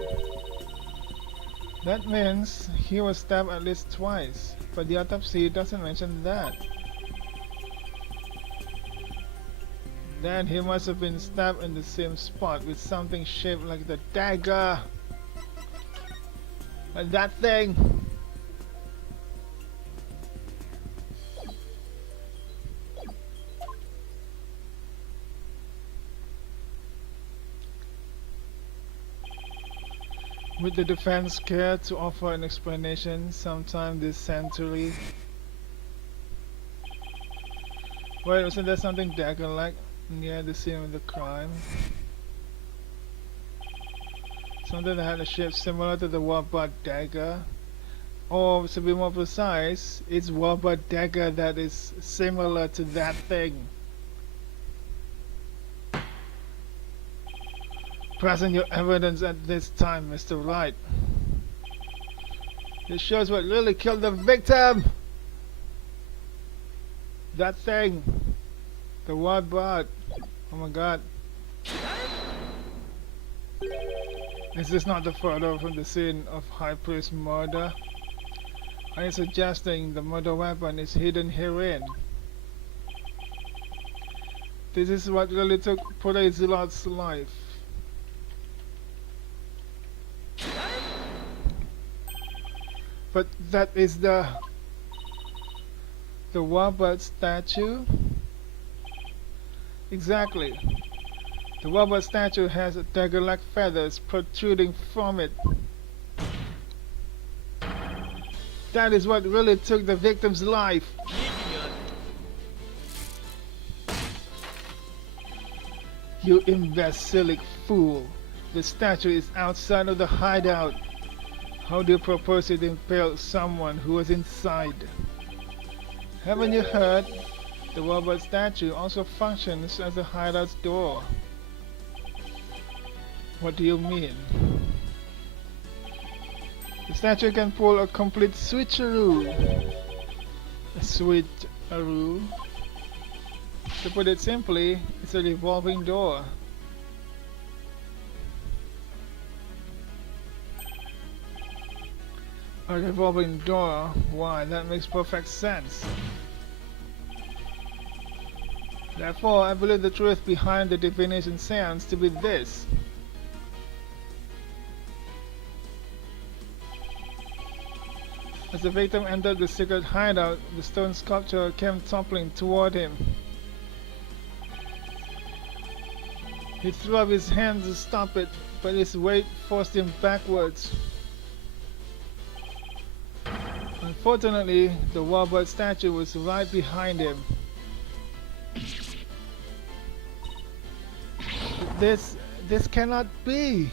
That means he was stabbed at least twice, but the autopsy doesn't mention that. Then he must have been stabbed in the same spot with something shaped like the dagger. Like that thing! Would the defense care to offer an explanation sometime this century? Wait, wasn't there something dagger-like near the scene of the crime? Something that had a shape similar to the Warbot dagger? Or to be more precise, it's Warbot dagger that is similar to that thing. Present your evidence at this time, Mr. Wright. This shows what really killed the victim! That thing! The Warbot! Oh my god. Is this not the photo from the scene of High Priest's murder? Are you suggesting the murder weapon is hidden herein? This is what really took Purei Zilot's life. But that is the Warbot statue? Exactly. The Warbot statue has dagger-like feathers protruding from it. That is what really took the victim's life. You imbecilic fool. The statue is outside of the hideout. How do you propose to impale someone who was inside? Haven't you heard? The Warbot statue also functions as the hideout's door. What do you mean? The statue can pull a complete switcheroo. A switcheroo? To put it simply, it's a revolving door. A revolving door? Why, that makes perfect sense. Therefore, I believe the truth behind the divination seance to be this. As the victim entered the secret hideout, the stone sculpture came toppling toward him. He threw up his hands to stop it, but his weight forced him backwards. Unfortunately, the warbird statue was right behind him. This cannot be!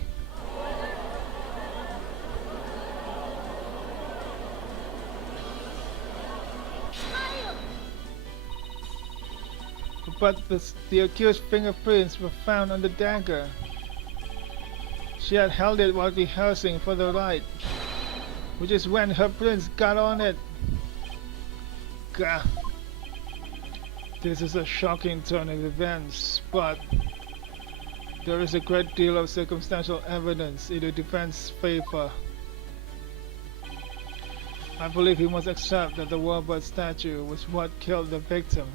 But the accused's fingerprints were found on the dagger. She had held it while rehearsing for the rite, which is when her prints got on it. Gah. This is a shocking turn of events, but there is a great deal of circumstantial evidence in the defense's favor. I believe we must accept that the warbird statue was what killed the victim.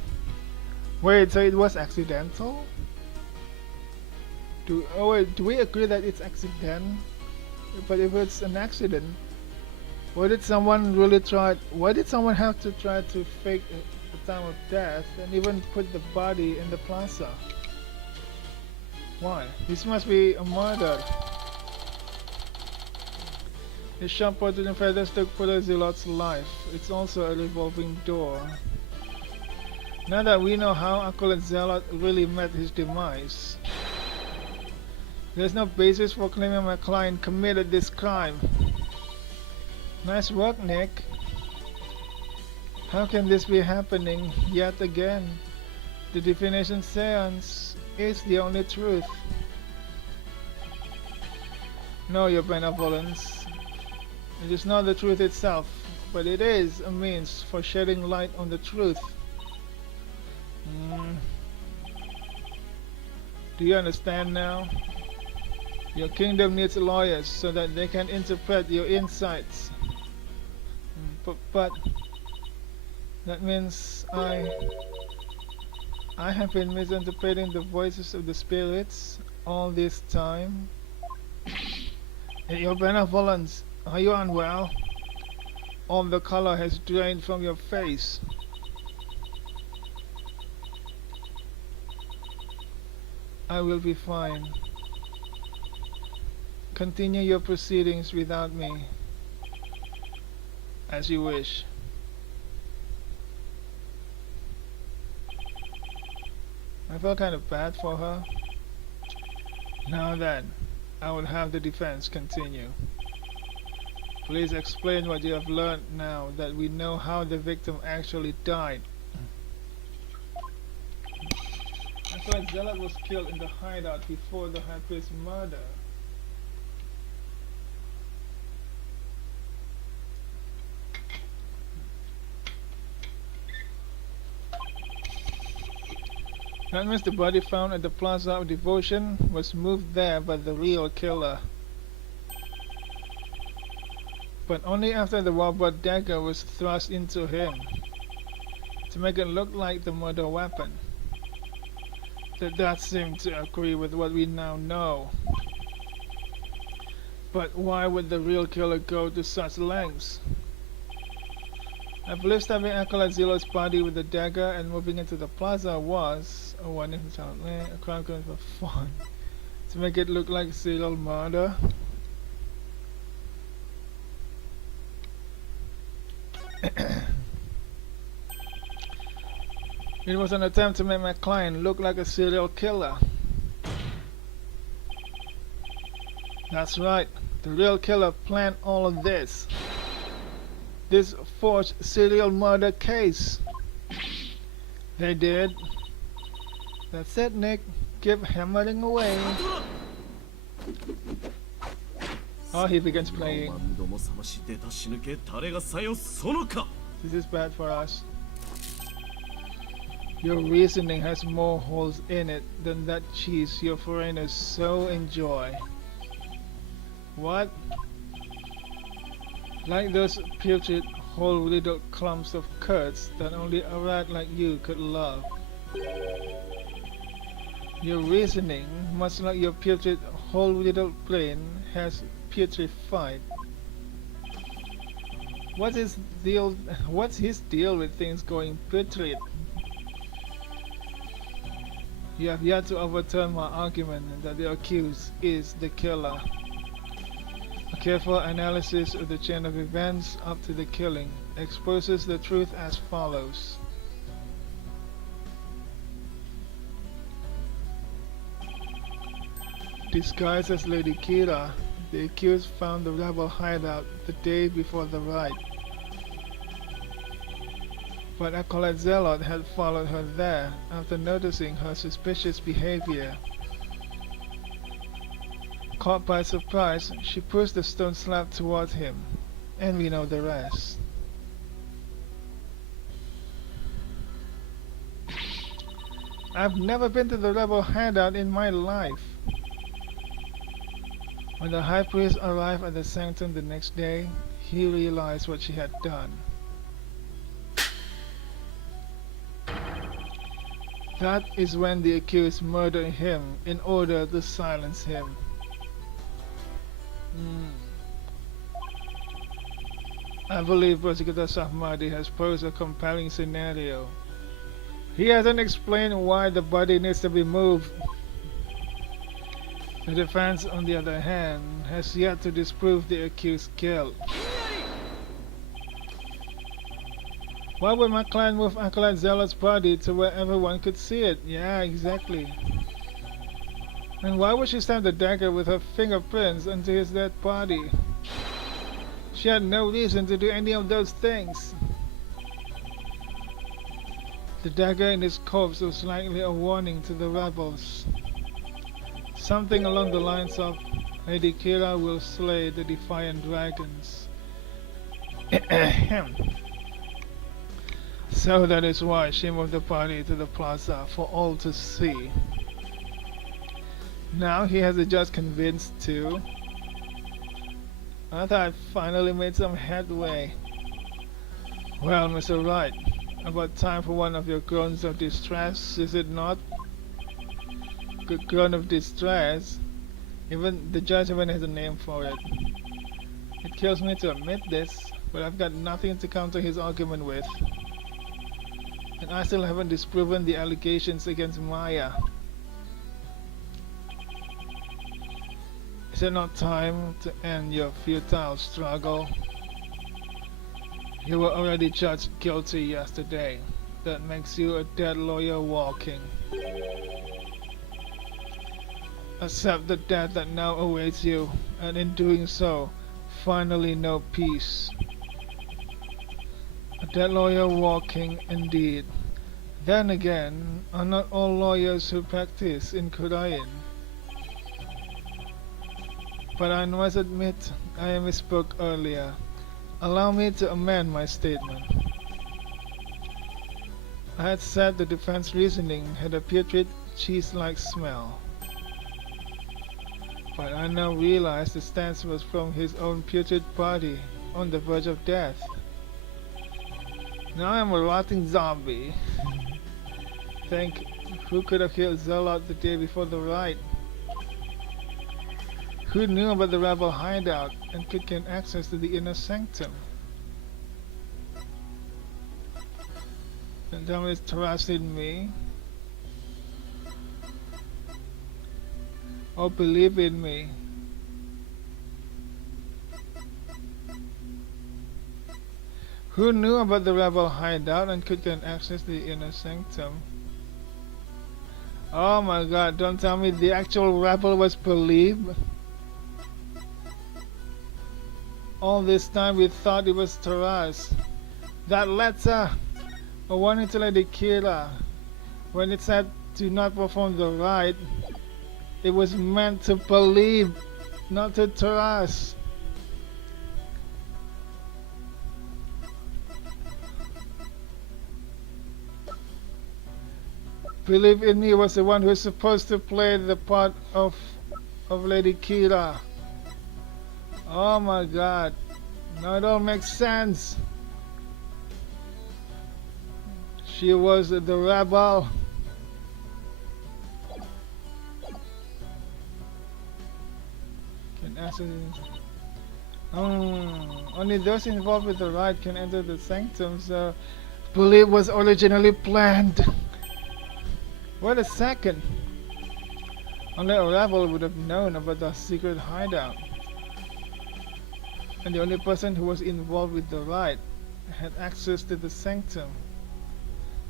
Wait, so it was accidental? Do we agree that it's accident? But if it's an accident, why did someone have to try to fake the time of death and even put the body in the plaza? Why? This must be a murder. The sharp poison feathers took Puerto Zealot's life. It's also a revolving door. Now that we know how Acolyte Zealot really met his demise, there's no basis for claiming my client committed this crime. Nice work, Nick. How can this be happening yet again? The divination seance is the only truth. No, your benevolence. It is not the truth itself, but it is a means for shedding light on the truth. Do you understand now? Your kingdom needs lawyers so that they can interpret your insights. But that means I have been misinterpreting the voices of the spirits all this time. Your benevolence, are you unwell? All the color has drained from your face. I will be fine. Continue your proceedings without me, as you wish. I felt kind of bad for her. Now then, I will have the defense continue. Please explain what you have learned now that we know how the victim actually died. I thought Zealot was killed in the hideout before the High Priest's murder. That means the body found at the Plaza of Devotion was moved there by the real killer. But only after the warbird dagger was thrust into him, to make it look like the murder weapon. That seemed to agree with what we now know. But why would the real killer go to such lengths? I believe stabbing Acolyte Zealot's body with the dagger and moving into the plaza was a crime committed for fun. To make it look like serial murder. It was an attempt to make my client look like a serial killer. That's right, the real killer planned all of this. This forged serial murder case. They did. That's it, Nick. Keep hammering away. Oh, he begins playing. This is bad for us. Your reasoning has more holes in it than that cheese your foreigners so enjoy. What? Like those putrid whole little clumps of curds that only a rat like you could love. Your reasoning, much like your putrid whole little brain, has putrefied. What is deal? What's his deal with things going putrid? You have yet to overturn my argument that the accused is the killer. A careful analysis of the chain of events up to the killing exposes the truth as follows. Disguised as Lady Kira, the accused found the rebel hideout the day before the riot. But Acolyte Zealot had followed her there after noticing her suspicious behavior. Caught by surprise, she pushed the stone slab toward him, and we know the rest. I've never been to the rebel hideout in my life. When the high priest arrived at the sanctum the next day, he realized what she had done. That is when the accused murdered him in order to silence him. I believe Prosecutor Sahmadi has posed a compelling scenario. He hasn't explained why the body needs to be moved. The defense, on the other hand, has yet to disprove the accused's guilt. Why would my client move Acolyte Zealot's body to where everyone could see it? Yeah, exactly. And why would she stab the dagger with her fingerprints into his dead body? She had no reason to do any of those things. The dagger in his corpse was likely a warning to the rebels. Something along the lines of, Lady Kira will slay the defiant dragons. So that is why she moved the body to the plaza for all to see. Now he has the judge convinced too. I thought I finally made some headway. Well, Mr. Wright, about time for one of your groans of distress, is it not? Good groan of distress. Even the judge even has a name for it. It kills me to admit this, but I've got nothing to counter his argument with. And I still haven't disproven the allegations against Maya. Is it not time to end your futile struggle? You were already judged guilty yesterday. That makes you a dead lawyer walking. Accept the death that now awaits you, and in doing so, finally know peace. A dead lawyer walking indeed. Then again, are not all lawyers who practice in Kodain? But I must admit, I misspoke earlier. Allow me to amend my statement. I had said the defense reasoning had a putrid, cheese-like smell. But I now realize the stance was from his own putrid body, on the verge of death. Now I'm a rotting zombie. Think, who could have killed Zealot the day before the riot? Who knew about the rebel hideout and could gain access to the inner sanctum? And tell me it's trusted me? Or believe in me? Who knew about the rebel hideout and could gain access to the inner sanctum? Oh my god, don't tell me the actual rebel was believed. All this time we thought it was Taras. That letter, a warning to Lady Kira, when it said do not perform the rite, it was meant to believe, not to Taras. Believe in Me was the one who was supposed to play the part of Lady Kira. Oh my god. Now it all makes sense. She was the rebel. Can answer. Only those involved with the rite can enter the sanctum, so believe was originally planned. Wait a second. Only a rebel would have known about the secret hideout. And the only person who was involved with the rite had access to the sanctum.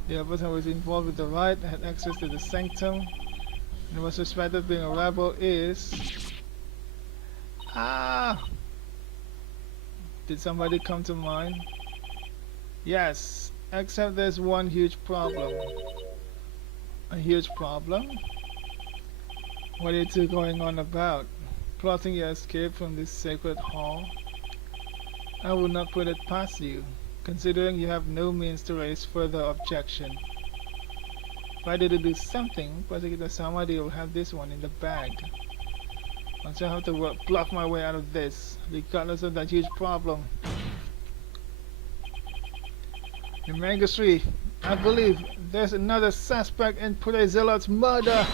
The other person who was involved with the rite had access to the sanctum. And was suspected of being a rebel is... Did somebody come to mind? Yes, except there's one huge problem. A huge problem? What are you two going on about? Plotting your escape from this sacred hall? I will not put it past you, considering you have no means to raise further objection. If I did do something, Prosecutor Samadi will have this one in the bag. I'll just have to bluff my way out of this, regardless of that huge problem. In Magistracy, I believe there's another suspect in Purezelot's murder.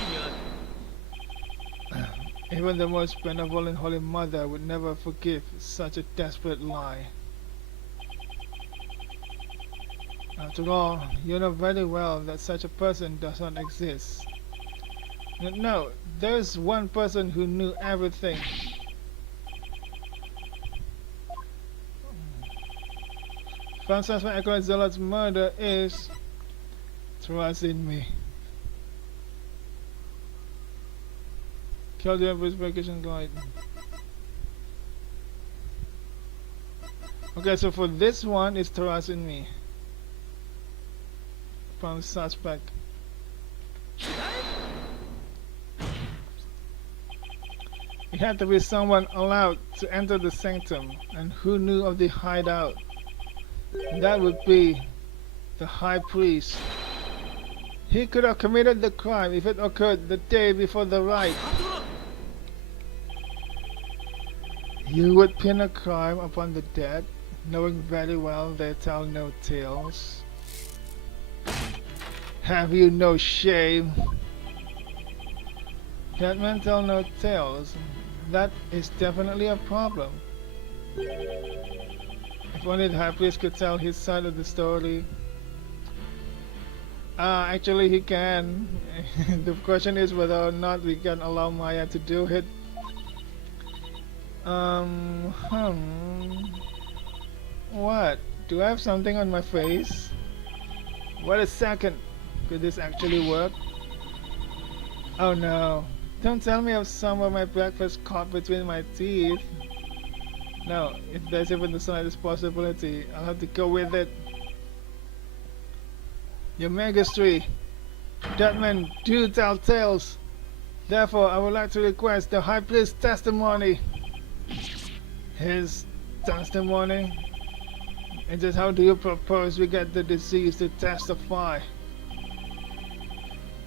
Even the most benevolent Holy Mother would never forgive such a desperate lie. After all, you know very well that such a person does not exist. No, there's one person who knew everything. Found suspect Echo Zealot's murder is trust in me. Kill the investigation guide. Okay, so for this one, it's trust in me. From suspect. It had to be someone allowed to enter the sanctum, and who knew of the hideout. That would be the high priest. He could have committed the crime if it occurred the day before the rite. You would pin a crime upon the dead, knowing very well they tell no tales. Have you no shame? Dead men tell no tales. That is definitely a problem. If only the high priest could tell his side of the story. Actually he can. The question is whether or not we can allow Maya to do it. What? Do I have something on my face? Wait a second. Could this actually work? Oh no. Don't tell me of some of my breakfast caught between my teeth. No, if there's even the slightest possibility, I'll have to go with it. Your Magistracy, dead men do tell tales. Therefore, I would like to request the High Priest's testimony. His testimony? And just how do you propose we get the deceased to testify?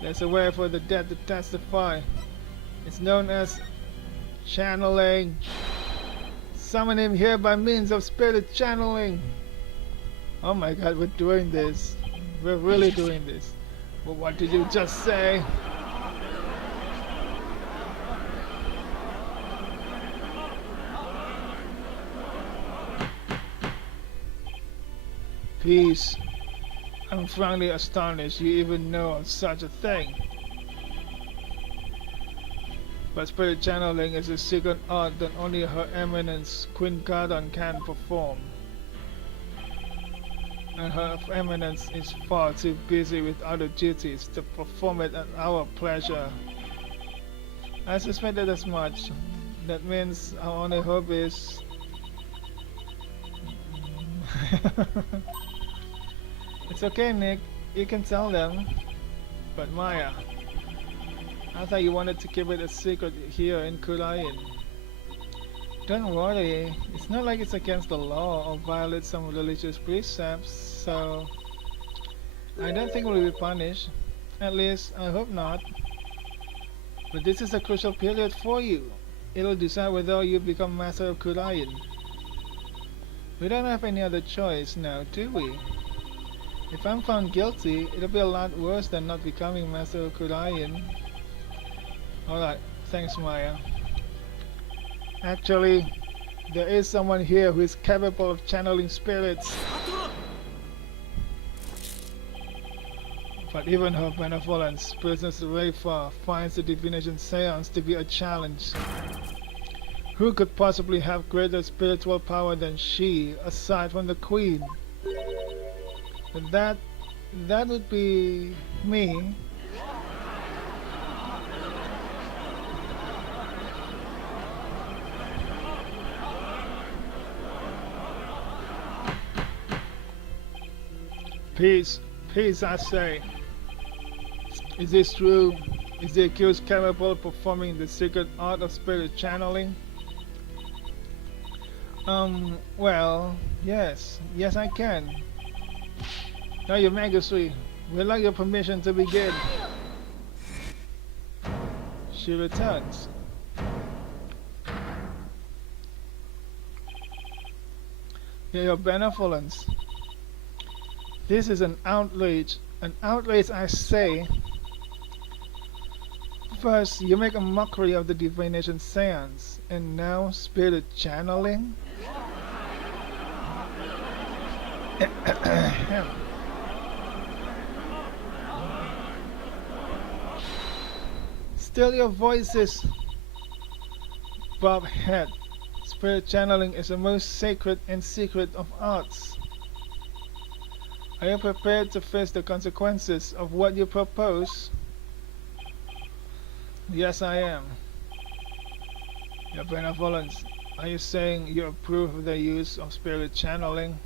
There's a way for the dead to testify. It's known as channeling. Summon him here by means of spirit channeling. Oh my god, we're doing this. We're really doing this. Well, what did you just say? Peace. I'm frankly astonished you even know of such a thing. But spirit channeling is a secret art that only Her Eminence Queen Cardon can perform. And Her Eminence is far too busy with other duties to perform it at our pleasure. I suspected as much. That means our only hope is... It's okay, Nick. You can tell them. But Maya, I thought you wanted to keep it a secret here in Kurain. Don't worry, it's not like it's against the law or violates some religious precepts, so I don't think we'll be punished. At least, I hope not. But this is a crucial period for you. It'll decide whether you become master of Kurain. We don't have any other choice now, do we? If I'm found guilty, it'll be a lot worse than not becoming Master Okurayan. Alright, thanks Maya. Actually, there is someone here who is capable of channeling spirits. But even her benevolence, Princess Reifa finds the divination seance to be a challenge. Who could possibly have greater spiritual power than she, aside from the Queen? And that would be me. Peace, peace, I say. Is this true? Is the accused capable of performing the secret art of spirit channeling? Well, yes. Yes, I can. Now, Your Majesty, we'd like your permission to begin. She returns. Your benevolence. This is an outrage. An outrage, I say. First, you make a mockery of the divination seance, and now spirit channeling? Still your voices, Bobhead. Spirit channeling is the most sacred and secret of arts. Are you prepared to face the consequences of what you propose? Yes, I am. Your benevolence, are you saying you approve of the use of spirit channeling?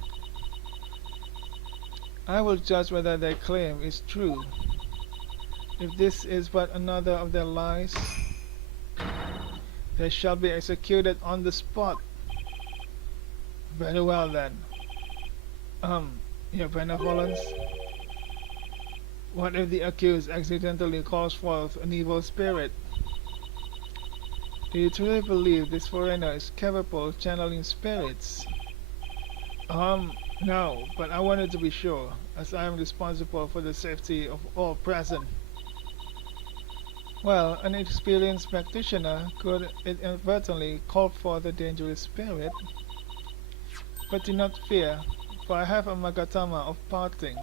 I will judge whether their claim is true. If this is but another of their lies, they shall be executed on the spot. Very well then. Your benevolence, what if the accused accidentally calls forth an evil spirit? Do you truly believe this foreigner is capable of channeling spirits? No, but I wanted to be sure, as I am responsible for the safety of all present. Well, an experienced practitioner could inadvertently call forth a dangerous spirit. But do not fear, for I have a Magatama of parting.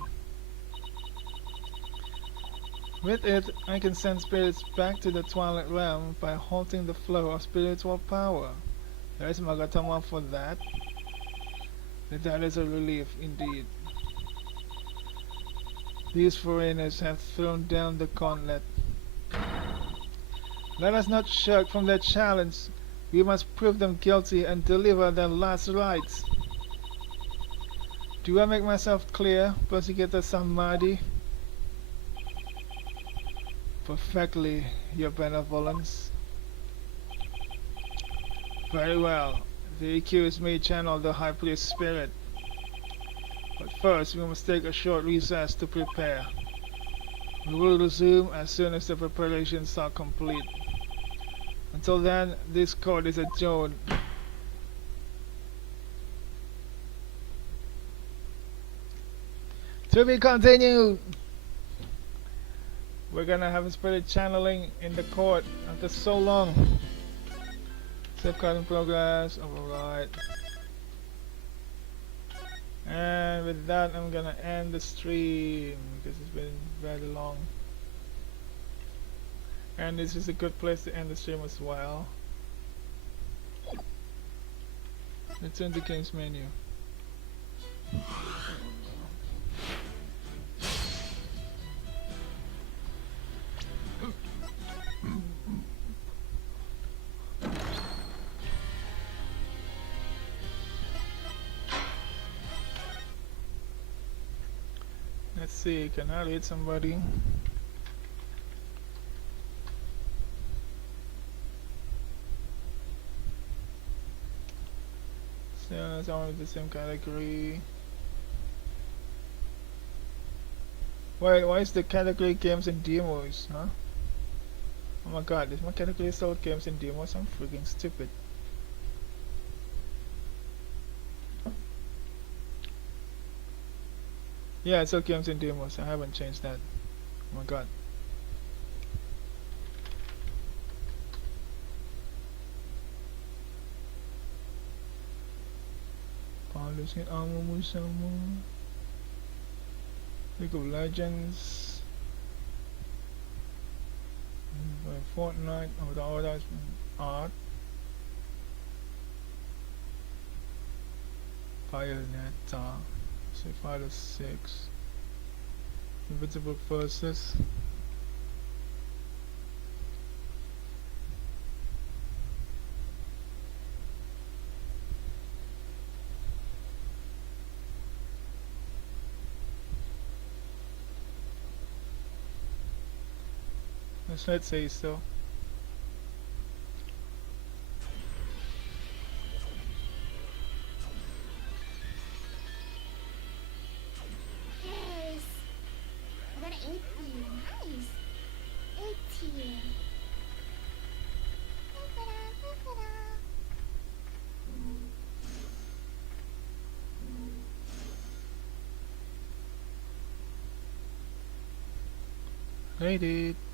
With it, I can send spirits back to the Twilight Realm by halting the flow of spiritual power. There is Magatama for that. That is a relief indeed. These foreigners have thrown down the gauntlet. Let us not shirk from their challenge. We must prove them guilty and deliver their last rites. Do I make myself clear, Prosecutor Samadhi? Perfectly, Your benevolence. Very well. The accused may channel the High Priest spirit. But first, we must take a short recess to prepare. We will resume as soon as the preparations are complete. Until then, this court is adjourned. To be continued! We're gonna have a spirit channeling in the court after so long. Safeguarding progress, override. And with that, I'm gonna end the stream because it's been very long. And this is a good place to end the stream as well. Return to games menu. Let's see, can I read somebody? So, someone with the same category. Why is the category games and demos, huh? Oh my god, is my category still games and demos? I'm freaking stupid. Yeah, it's okay. I'm saying demos. I haven't changed that. Oh my god. Policy armor Musama. League of Legends. Fortnite. Oh, the others. Art. Bayonetta. Street Fighter 6. Invisible Forces. Let's say so. Yes. I got an 8 tier. Nice. 8 tier. Ta-da, ta-da. Made it.